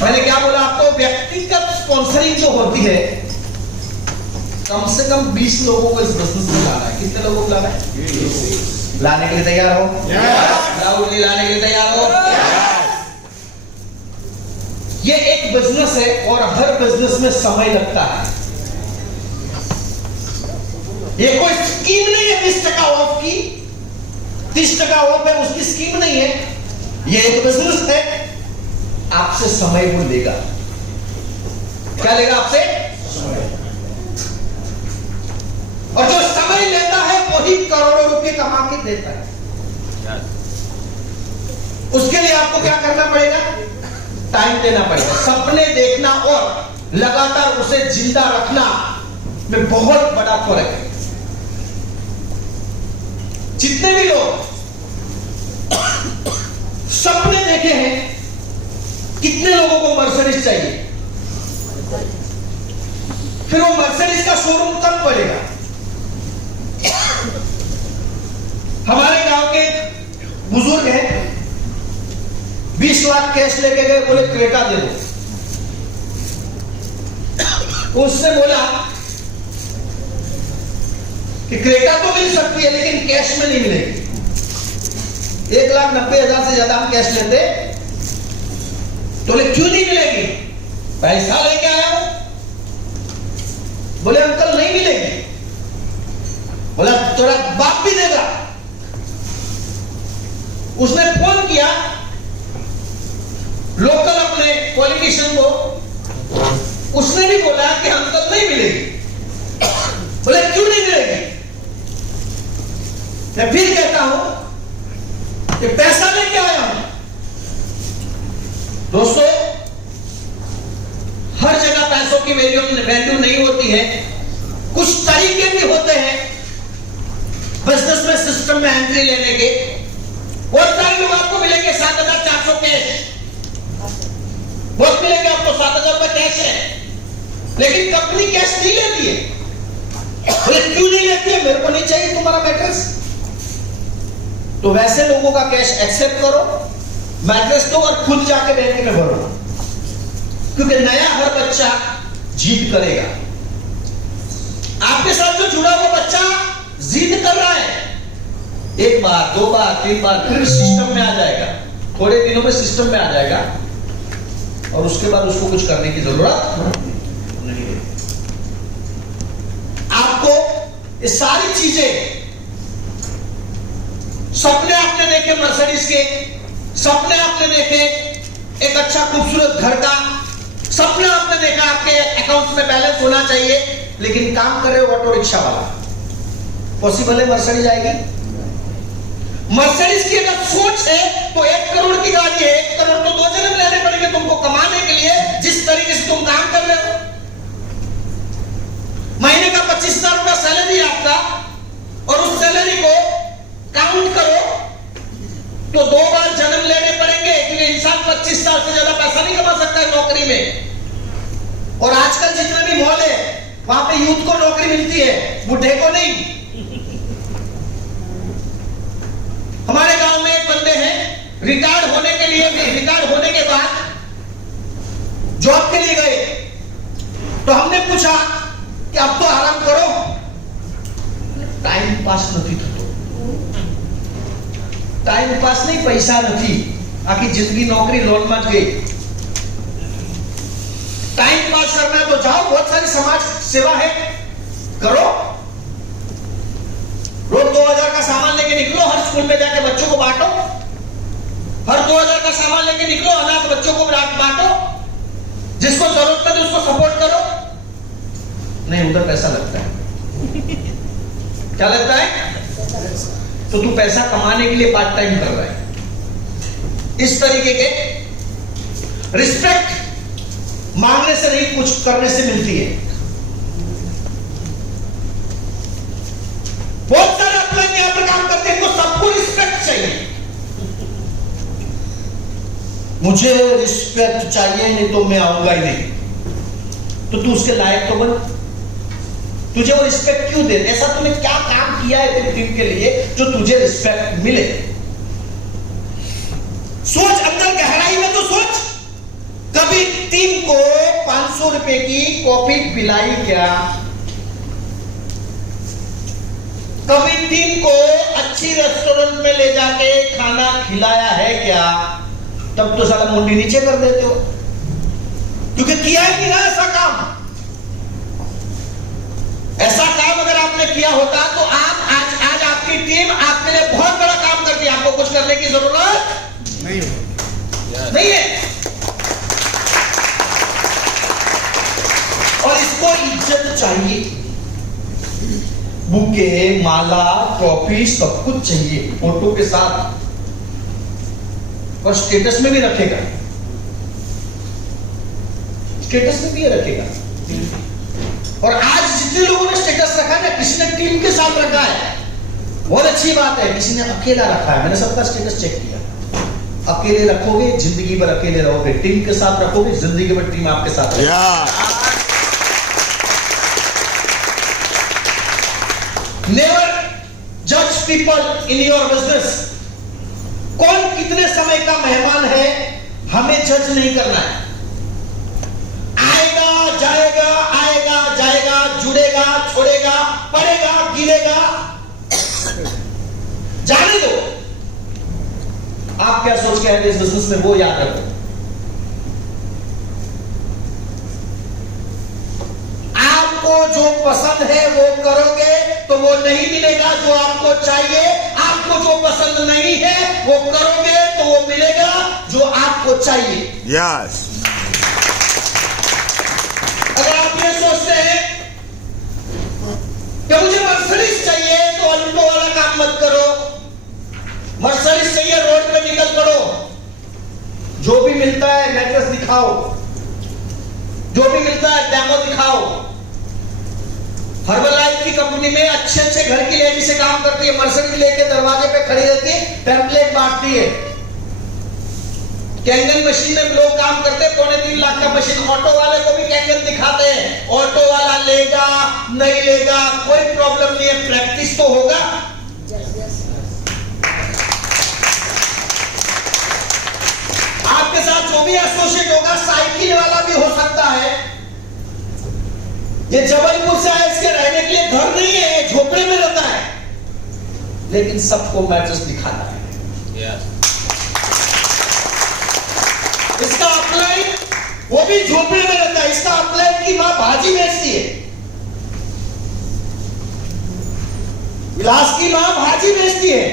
मैंने क्या बोला आपको? व्यक्तिगत स्पॉन्सरिंग जो होती है, कम से कम 20 लोगों को इस बिजनेस में लाना है। कितने लोगों को लाना है? लाने के लिए तैयार हो? राहुल जी लाने के लिए तैयार हो? ये एक बिजनेस है, और हर बिजनेस में समय लगता है। ये कोई स्कीम नहीं है 20% ऑफ की, 30% ऑफ है, उसकी स्कीम नहीं है। ये एक बिजनेस है, आपसे समय वो लेगा। क्या लेगा आपसे? और जो समय लेता है वही करोड़ों रुपए कमा के देता है। उसके लिए आपको क्या करना पड़ेगा? टाइम देना पड़ेगा, सपने देखना और लगातार उसे जिंदा रखना में बहुत बड़ा फर्क है। जितने भी लोग सपने देखे हैं, कितने लोगों को मर्सिडीज चाहिए? फिर वो मर्सिडीज का शोरूम कब पड़ेगा? हमारे गांव के बुजुर्ग हैं, 20 लाख कैश लेके गए, बोले क्रेटा दे दो। उसने बोला कि क्रेटा तो मिल सकती है लेकिन कैश में नहीं मिलेगी। 1,90,000 से ज्यादा हम कैश लेते, तो बोले क्यों नहीं मिलेगी? पैसा लेके आया हूं। बोले अंकल नहीं मिलेगी। बोला तेरा बाप भी देगा। उसने फोन किया लोकल अपने पॉलिटिशियन को, उसने भी बोला कि अंकल नहीं मिलेगी। बोले क्यों नहीं मिलेगी? मैं फिर कहता हूं कि पैसा लेके आया हूं। दोस्तों, हर जगह पैसों की वैल्यू नहीं होती है। कुछ तरीके भी होते हैं बिजनेस में, सिस्टम में एंट्री लेने के। बहुत सारे लोग आपको मिलेंगे 7,400 कैश, बहुत मिलेंगे आपको 7,000 रुपए कैश है, लेकिन कंपनी कैश नहीं लेती है। बोले क्यों नहीं लेती है? मेरे को नहीं चाहिए तुम्हारा मैट्रेस। तो वैसे लोगों का कैश एक्सेप्ट करो, मैट्रेस दो और खुद जाके बैंक में भरो, क्योंकि नया हर बच्चा जिद करेगा। आपके साथ जो जुड़ा हुआ बच्चा जिद कर रहा है, एक बार, दो बार, तीन बार, फिर सिस्टम में आ जाएगा, थोड़े दिनों में सिस्टम में आ जाएगा और उसके बाद उसको कुछ करने की जरूरत नहीं है। आपको ये सारी चीजें, सपने आपने देखे मर्सिडीज के, सपने आपने देखे एक अच्छा खूबसूरत घर का, सपने आपने देखा आपके अकाउंट में बैलेंस होना चाहिए, लेकिन काम कर रहे हो ऑटो रिक्शा वाला, पॉसिबल है मर्सिडीज आएगी? मर्सिडीज की अगर सोच है तो 1 करोड़ की गाड़ी है, 1 करोड़ तो 2 जन्म लेने पड़ेंगे तुमको कमाने के लिए, जिस तरीके से तुम काम कर रहे हो। महीने का 25,000 रुपया सैलरी आपका, और उस सैलरी को काउंट करो तो 2 बार जन्म लेने पड़ेंगे, क्योंकि इंसान 25 साल से ज्यादा पैसा नहीं कमा सकता है नौकरी में। और आजकल जितने भी मॉल है वहां पे यूथ को नौकरी मिलती है, बुढ़े को नहीं। हमारे गांव में एक बंदे हैं, रिटायर्ड होने के लिए, रिटायर्ड होने के बाद जॉब के लिए गए, तो हमने पूछा कि अब तो आराम करो, टाइम पास नहीं थतो, टाइम पास नहीं, पैसा नहीं, आखिर जिंदगी नौकरी लोन मत गई। टाइम पास करना है तो जाओ, बहुत सारी समाज सेवा है, करो। रोज 2000 का सामान लेके निकलो, हर स्कूल में जाके बच्चों को बांटो, हर 2000 का सामान लेके निकलो, अनाथ बच्चों को बांटो, जिसको जरूरत है उसको सपोर्ट करो। नहीं, उधर पैसा लगता है। क्या लगता है? तो तू पैसा कमाने के लिए पार्ट टाइम कर रहा है। इस तरीके के रिस्पेक्ट मांगने से नहीं, कुछ करने से मिलती है। बहुत सारे अपने यहां पर काम करते हैं, इनको सबको रिस्पेक्ट चाहिए। मुझे रिस्पेक्ट चाहिए, नहीं तो मैं आऊंगा ही नहीं। तो तू उसके लायक तो बन। तुझे वो रिस्पेक्ट क्यों दे? ऐसा तूने क्या काम किया है तेरी टीम के लिए जो तुझे रिस्पेक्ट मिले? सोच, अंदर गहराई में तो सोच, कभी टीम को 500 रुपए की कॉफी पिलाई क्या? कभी टीम को अच्छी रेस्टोरेंट में ले जाके खाना खिलाया है क्या? तब तो साला मुंडी नीचे कर देते हो, क्योंकि किया है कि ना ऐसा काम। ऐसा काम अगर आपने किया होता तो आप आज आपकी टीम आपके लिए बहुत बड़ा काम करती है, आपको कुछ करने की जरूरत नहीं है। और इसको इज्जत चाहिए, बुके, माला, ट्रॉफी सब कुछ चाहिए फोटो के साथ, और स्टेटस में भी रखेगा, स्टेटस में भी रखेगा। और आज जितने लोगों ने स्टेटस रखा है ना, किसी ने टीम के साथ रखा है, बहुत अच्छी बात है। किसी ने अकेला रखा है, मैंने सबका स्टेटस चेक किया। अकेले रखोगे जिंदगी भर अकेले रहोगे, टीम के साथ रखोगे जिंदगी भर टीम आपके साथ रहेगी। नेवर जज पीपल इन योर बिजनेस। कौन कितने समय का मेहमान है हमें जज नहीं करना है। आएगा जाएगा, आएगा जाएगा, जुड़ेगा छोड़ेगा, पड़ेगा गिरेगा, जाने दो। आप क्या सोच के आए इस बिजनेस में, वो याद रखो। आपको जो पसंद है वो करोगे तो वो नहीं मिलेगा जो आपको चाहिए। आपको जो पसंद नहीं है वो करोगे तो वो मिलेगा जो आपको चाहिए। यस। अगर आप ये सोचते हैं कि मुझे मर्सिडीज चाहिए तो अल्टो वाला काम मत करो। मर्सिडीज चाहिए, रोड पे निकल पड़ो, जो भी मिलता है मैट्रेस दिखाओ, जो भी मिलता है डेमो दिखाओ। हर्बलाइफ की कंपनी में अच्छे अच्छे घर की लेडी से काम करती है, मर्सिडीज लेके दरवाजे पे खड़ी रहती है, टेम्पलेट बांटती है। कैंगन मशीन में लोग काम करते हैं, 2.5 लाख का मशीन, ऑटो वाले को भी कैंगन दिखाते हैं। ऑटो वाला लेगा नहीं लेगा कोई प्रॉब्लम नहीं है, प्रैक्टिस तो होगा। भी एसोसिएट होगा, साइकिल वाला भी हो सकता है। ये जबलपुर से आया, इसके रहने के लिए घर नहीं है, ये झोपड़े में रहता है, लेकिन सबको मैट्रेस दिखाता है। इसका अपलाइन, वो भी झोपड़े में रहता है, इसका अपलाइन की मां भाजी बेचती है, विलास की मां भाजी बेचती है,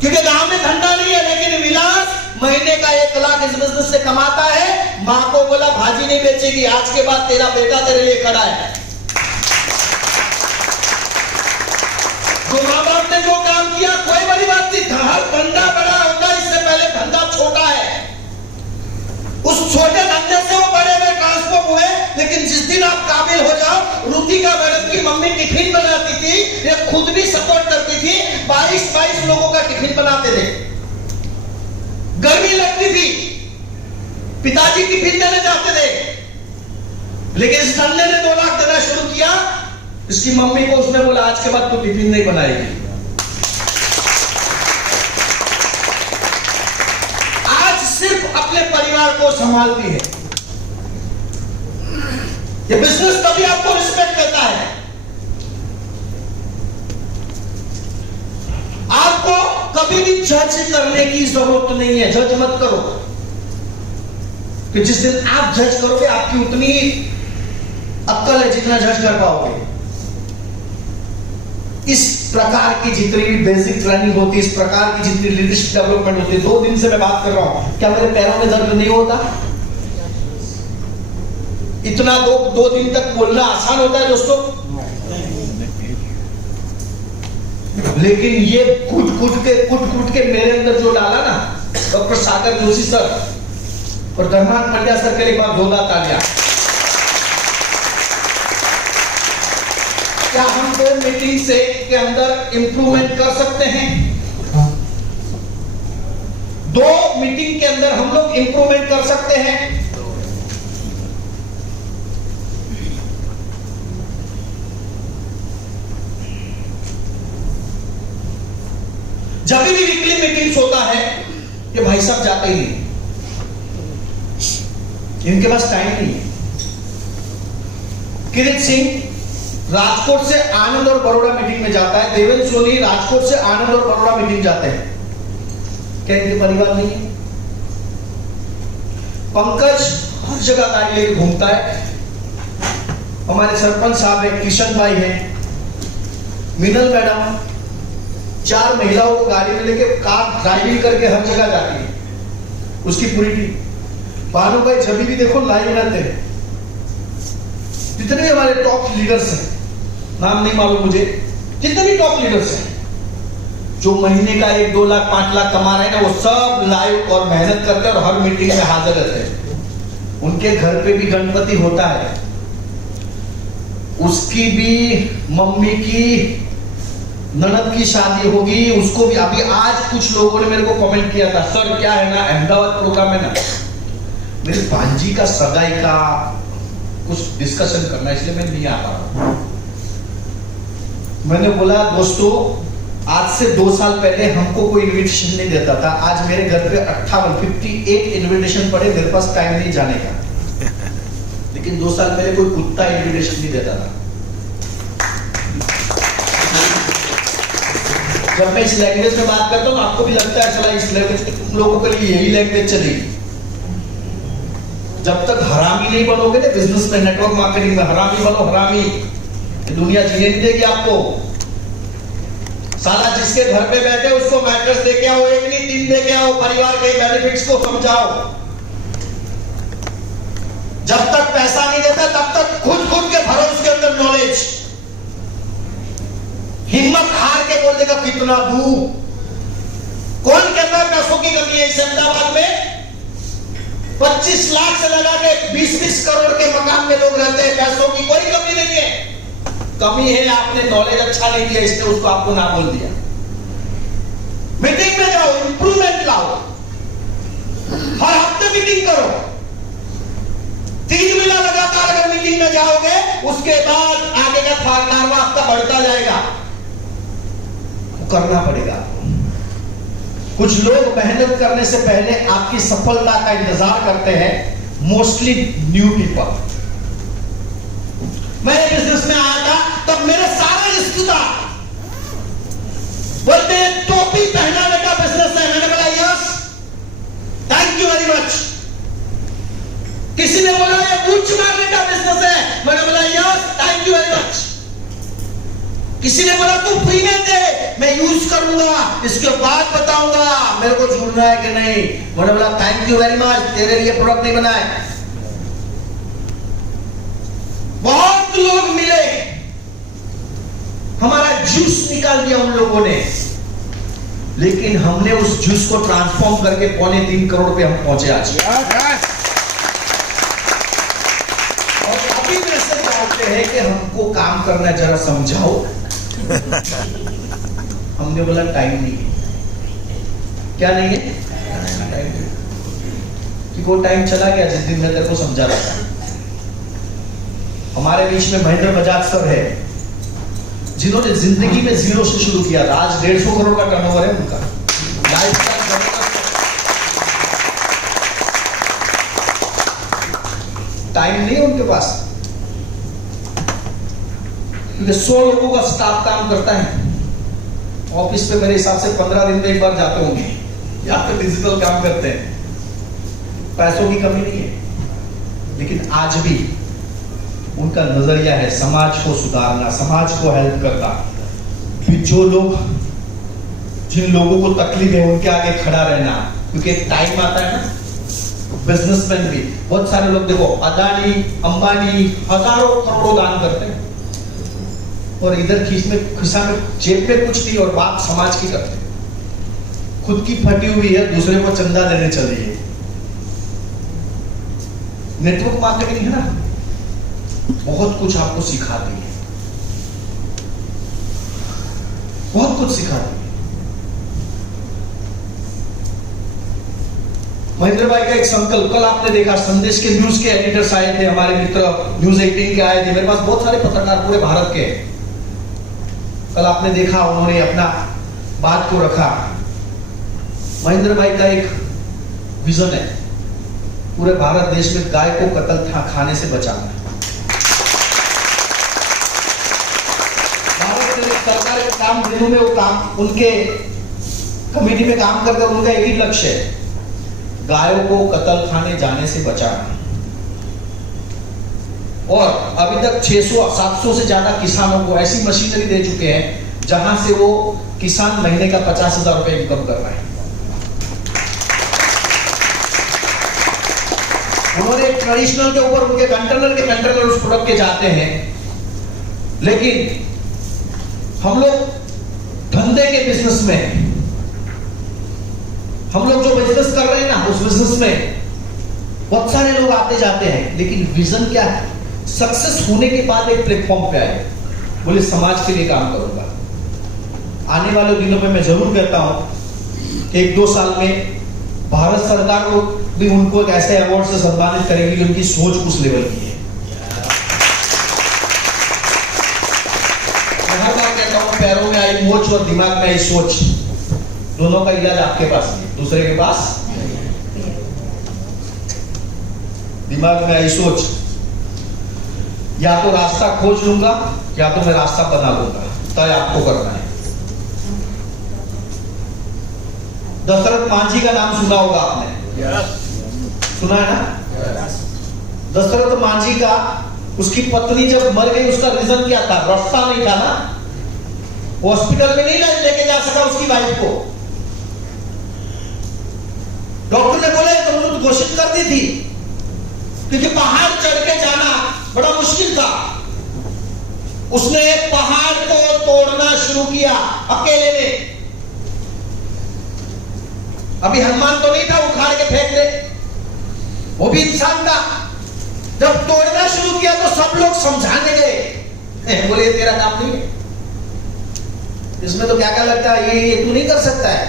क्योंकि गांव में धंधा नहीं है। लेकिन विलास महीने का 1 लाख इस बिजनेस से कमाता है। मां को बोला भाजी नहीं बेचेगी, आज के बाद तेरा बेटा तेरे लिए खड़ा है। तो मां बाप ने जो काम किया कोई बड़ी बात नहीं, धंधा बड़ा होता है, इससे पहले धंधा छोटा है। उस छोटे धंधे से वो बड़े में ट्रांसफॉर्म हुए। लेकिन जिस दिन आप काबिल हो जाओ, रुतिका मैडम की मम्मी टिफिन बनाती थी, ये खुद भी सपोर्ट करती थी, 22 लोगों का टिफिन बनाते थे। गर्मी लगती थी, पिताजी टिफिन देने जाते थे, लेकिन इस धंधे ने 2 लाख देना शुरू किया। इसकी मम्मी को उसने बोला आज के बाद तो टिफिन नहीं बनाएगी। आज सिर्फ अपने परिवार को संभालती है। ये बिजनेस तभी आपको रिस्पेक्ट देता है। आपको कभी भी जज करने की जरूरत नहीं है, जज मत करो, कि जिस दिन आप जज करोगे आपकी उतनी अक्ल है जितना जज कर पाओगे। इस प्रकार की जितनी भी बेसिक ट्रेनिंग होती है, इस प्रकार की जितनी लीडरशिप डेवलपमेंट होती है, 2 दिन से मैं बात कर रहा हूं, क्या मेरे पैरों में दर्द नहीं होता? इतना 2 दिन तक बोलना आसान होता है दोस्तों, लेकिन ये कूट कूट के मेरे अंदर जो डाला ना, डॉक्टर सागर जोशी सर और धर्मान पंड्या सर के लिए एक बार जोरदार तालियां। क्या हम 2 मीटिंग से के अंदर इंप्रूवमेंट कर सकते हैं? 2 मीटिंग के अंदर हम लोग इंप्रूवमेंट कर सकते हैं। जब भी वीकली मीटिंग्स होता है, ये भाई साहब जाते ही नहीं, इनके पास टाइम नहीं है। किरीट सिंह राजकोट से आनंद और बड़ौदा मीटिंग में जाता है, देवेंद्र सोनी राजकोट से आनंद और बड़ौदा मीटिंग जाते हैं। क्या इनके परिवार नहीं है? पंकज हर जगह गाड़ी लेकर घूमता है। हमारे सरपंच साहब है, किशन भाई है, मीनल मैडम 4 महिलाओं को गाड़ी में लेके कार ड्राइविंग करके हर जगह जाती है, उसकी पूरी टीम। भानु भाई जब भी देखो लाइव रहते हैं। जितने हमारे टॉप लीडर्स हैं, नाम नहीं मालूम मुझे, जितने भी टॉप लीडर्स हैं जो महीने का 1-2 लाख 5 लाख कमा रहे हैं ना, वो सब लाइव और मेहनत करते हैं और हर मीटिंग में हाजिर रहते हैं। उनके घर पे भी गणपति होता है, उसकी भी मम्मी की ननद की शादी होगी, उसको भी। अभी आज कुछ लोगों ने मेरे को कमेंट किया था, सर क्या है ना, अहमदाबाद प्रोग्राम है ना, मेरी भांजी का सगाई का कुछ डिस्कशन करना, इसलिए मैं नहीं आ रहा। मैंने बोला दोस्तों, आज से 2 साल पहले हमको कोई इनविटेशन नहीं देता था, आज मेरे घर पे 58 इनविटेशन पड़े, मेरे पास टाइम नहीं जाने का। लेकिन 2 साल पहले कोई कुत्ता इनविटेशन नहीं देता था। जब मैं इस लैंग्वेज में बात करता हूं, आपको भी लगता है चला इस लैंग्वेज तुम लोगों के लिए यही लैंग्वेज चलेगी। जब तक हरामी नहीं बनोगे ना बिजनेस में, नेटवर्क मार्केटिंग में, हरामी बनो, हरामी, दुनिया जीने नहीं देगी आपको। साला जिसके घर पे बैठे उसको मैट्रेस दे के आओ, 1 नहीं 3 दे के आओ, परिवार के बेनिफिट्स को समझाओ। जब तक पैसा नहीं देता तब तक खुद के भरो उसके अंदर नॉलेज। हिम्मत हार के बोल देगा कितना दूर। कौन कहता है पैसों की कमी है इस अहमदाबाद में? 25 लाख से लगा के 20-20 करोड़ के मकान में लोग रहते हैं, पैसों की कोई कमी नहीं है। कमी है आपने नॉलेज अच्छा नहीं दिया, इसने उसको आपको ना बोल दिया। मीटिंग में जाओ, इंप्रूवमेंट लाओ, हर हफ्ते मीटिंग करो। 3 महीना लगातार अगर मीटिंग में जाओगे, उसके बाद आगे का कारवा आपका बढ़ता जाएगा। करना पड़ेगा आपको। कुछ लोग मेहनत करने से पहले आपकी सफलता का इंतजार करते हैं, मोस्टली न्यू पीपल। मैं बिजनेस में आया था तब मेरे सारे रिश्तेदार बोलते हैं टोपी पहनाने का बिजनेस है। मैंने बोला yes, thank you very much. किसी ने बोला ये मूंछ मारने का बिजनेस है, मैंने बोला yes, thank you very much. किसी ने बोला तू फ्री में दे, मैं यूज करूंगा, इसके बाद बताऊंगा मेरे को जुड़ना है कि नहीं। मैंने बोला थैंक यू वेरी मच, तेरे लिए प्रोडक्ट नहीं बनाए। बहुत लोग मिले, हमारा जूस निकाल दिया उन लोगों ने, लेकिन हमने उस जूस को ट्रांसफॉर्म करके 3.25 करोड़ पे हम पहुंचे आज। और अभी मैसेज डालते हैं कि हमको काम करना है, जरा समझाओ। हमने बोला टाइम नहीं है। क्या नहीं है? टाइम नहीं। कि वो टाइम चला गया जिस दिन मैं तेरे को समझा रहा था। हमारे बीच में महेंद्र बजाज सर है, जिन्होंने जिंदगी में जीरो से शुरू किया था, आज 150 करोड़ का टर्नओवर है उनका। टाइम नहीं है उनके पास, क्योंकि 100 लोगों का स्टाफ काम करता है। ऑफिस पे मेरे हिसाब से 15 दिन में एक बार जाते होंगे, या फिर डिजिटल काम करते हैं। पैसों की कमी नहीं है, लेकिन आज भी उनका नजरिया है समाज को सुधारना, समाज को हेल्प करना। फिर जो लोग, जिन लोगों को तकलीफ है उनके आगे खड़ा रहना, क्योंकि एक टाइम आता है ना, बिजनेसमैन भी बहुत सारे लोग देखो, अदानी अंबानी हजारों करोड़ों दान करते हैं और इधर खिसा में जेब में कुछ नहीं, और बात समाज की करते हैं। खुद की फटी हुई है, दूसरे को चंदा देने चल रही है। नेटवर्क मार्केटिंग है ना, बहुत कुछ आपको सिखाती है, बहुत कुछ सिखाती है। महेंद्र भाई का एक संकल्प, कल आपने देखा संदेश के न्यूज के एडिटर्स आए थे, हमारे मित्र न्यूज 18 के आए थे, मेरे पास बहुत सारे पत्रकार पूरे भारत के। कल आपने देखा उन्होंने अपना बात को रखा। महेंद्र भाई का एक विजन है, पूरे भारत देश में गाय को कत्ल खाने से बचाना। सरकार के काम दिनों में वो काम, उनके कमेटी में काम करते, उनका एक ही लक्ष्य है, गायों को कत्ल खाने जाने से बचाना। और अभी तक 600-700 से ज्यादा किसानों को ऐसी मशीनरी दे चुके हैं जहां से वो किसान महीने का 50,000 रुपए इनकम कर रहे हैं। उन्होंने ट्रेडिशनल के ऊपर उनके कंटेनर उस प्रोडक्ट के जाते हैं, लेकिन हम लोग धंधे के बिजनेस में, हम लोग जो बिजनेस कर रहे हैं ना, उस बिजनेस में बहुत सारे लोग आते जाते हैं, लेकिन विजन क्या है? सक्सेस होने के बाद एक प्लेटफॉर्म पे आए, बोले समाज के लिए काम करूंगा। आने वाले दिनों में मैं जरूर कहता हूं कि 1-2 साल में भारत सरकार को भी उनको एक ऐसे अवार्ड से सम्मानित करेगी, उनकी सोच उस लेवल की है। पैरों में आई मोच और दिमाग में आई सोच, दोनों का इलाज आपके पास है, दूसरे के पास। दिमाग में आई सोच, या तो रास्ता खोज लूंगा या तो मैं रास्ता बना लूंगा, तय आपको करना है। दशरथ मांझी का नाम सुना होगा आपने, सुना है ना? दशरथ मांझी का, उसकी पत्नी जब मर गई, उसका रीजन क्या था? रास्ता नहीं था ना, हॉस्पिटल में नहीं लेके जा सका उसकी वाइफ को। डॉक्टर ने बोला तो मृत घोषित कर दी थी, क्योंकि पहाड़ चढ़ के जाना बड़ा मुश्किल था। उसने पहाड़ को तोड़ना शुरू किया अकेले में। अभी हनुमान तो नहीं था उखाड़ के फेंक दे, वो भी इंसान था। जब तोड़ना शुरू किया तो सब लोग समझाने गए, बोले तेरा काम नहीं है, इसमें तो क्या क्या लगता है, ये तू नहीं कर सकता है।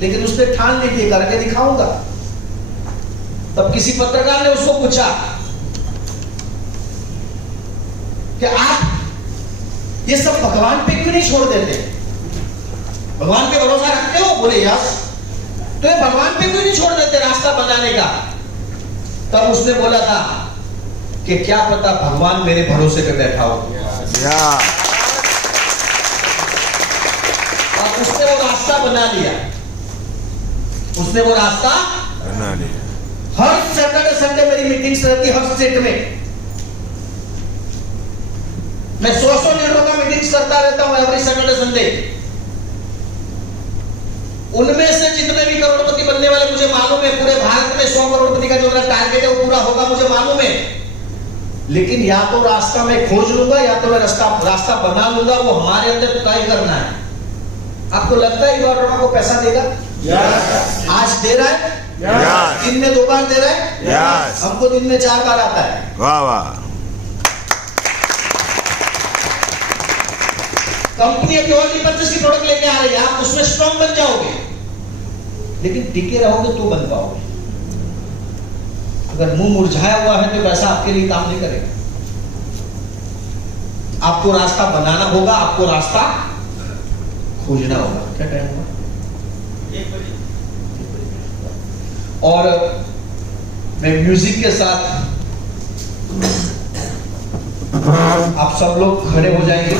लेकिन उसने ठान ली थी, करके दिखाऊंगा। तब किसी पत्रकार ने उसको पूछा कि आप ये सब भगवान पे क्यों नहीं छोड़ देते, भगवान पे भरोसा रखते हो? बोले यस। तो ये भगवान पे क्यों नहीं छोड़ देते रास्ता बनाने का? तब उसने बोला था कि क्या पता भगवान मेरे भरोसे पे बैठा हो। और उसने वो रास्ता बना लिया। उसने वो रास्ता बना लिया। हर सैटरडे संडे मेरी मीटिंग्स रहती हर स्टेट में। मैं 100 लीडरों का मीटिंग्स करता रहता हूं एवरी सैटरडे संडे। उनमें से जितने भी करोड़पति बनने वाले मुझे मालूम है, पूरे भारत में 100 करोड़पति का जो मेरा टारगेट है वो पूरा होगा, मुझे मालूम है। लेकिन या तो रास्ता मैं खोज लूंगा या तो मैं रास्ता बना लूंगा, वो हमारे अंदर तय करना है। आपको लगता है गवर्नमेंट को पैसा देगा? आज दे रहा है? दिन में 2 बार दे रहा है? हमको दिन में 4 बार आता है। वाह वाह। कंपनी अपनी और 25 की प्रोडक्ट लेके आ रही है, आप उसमें स्ट्रॉन्ग बन जाओगे, लेकिन टिके रहोगे तो बन पाओगे। अगर मुंह मुरझाया हुआ है तो पैसा आपके लिए काम नहीं करेगा। आपको रास्ता बनाना होगा, आपको रास्ता खोजना होगा। क्या टाइम हुआ? और मैं म्यूजिक के साथ आप सब लोग खड़े हो जाएंगे।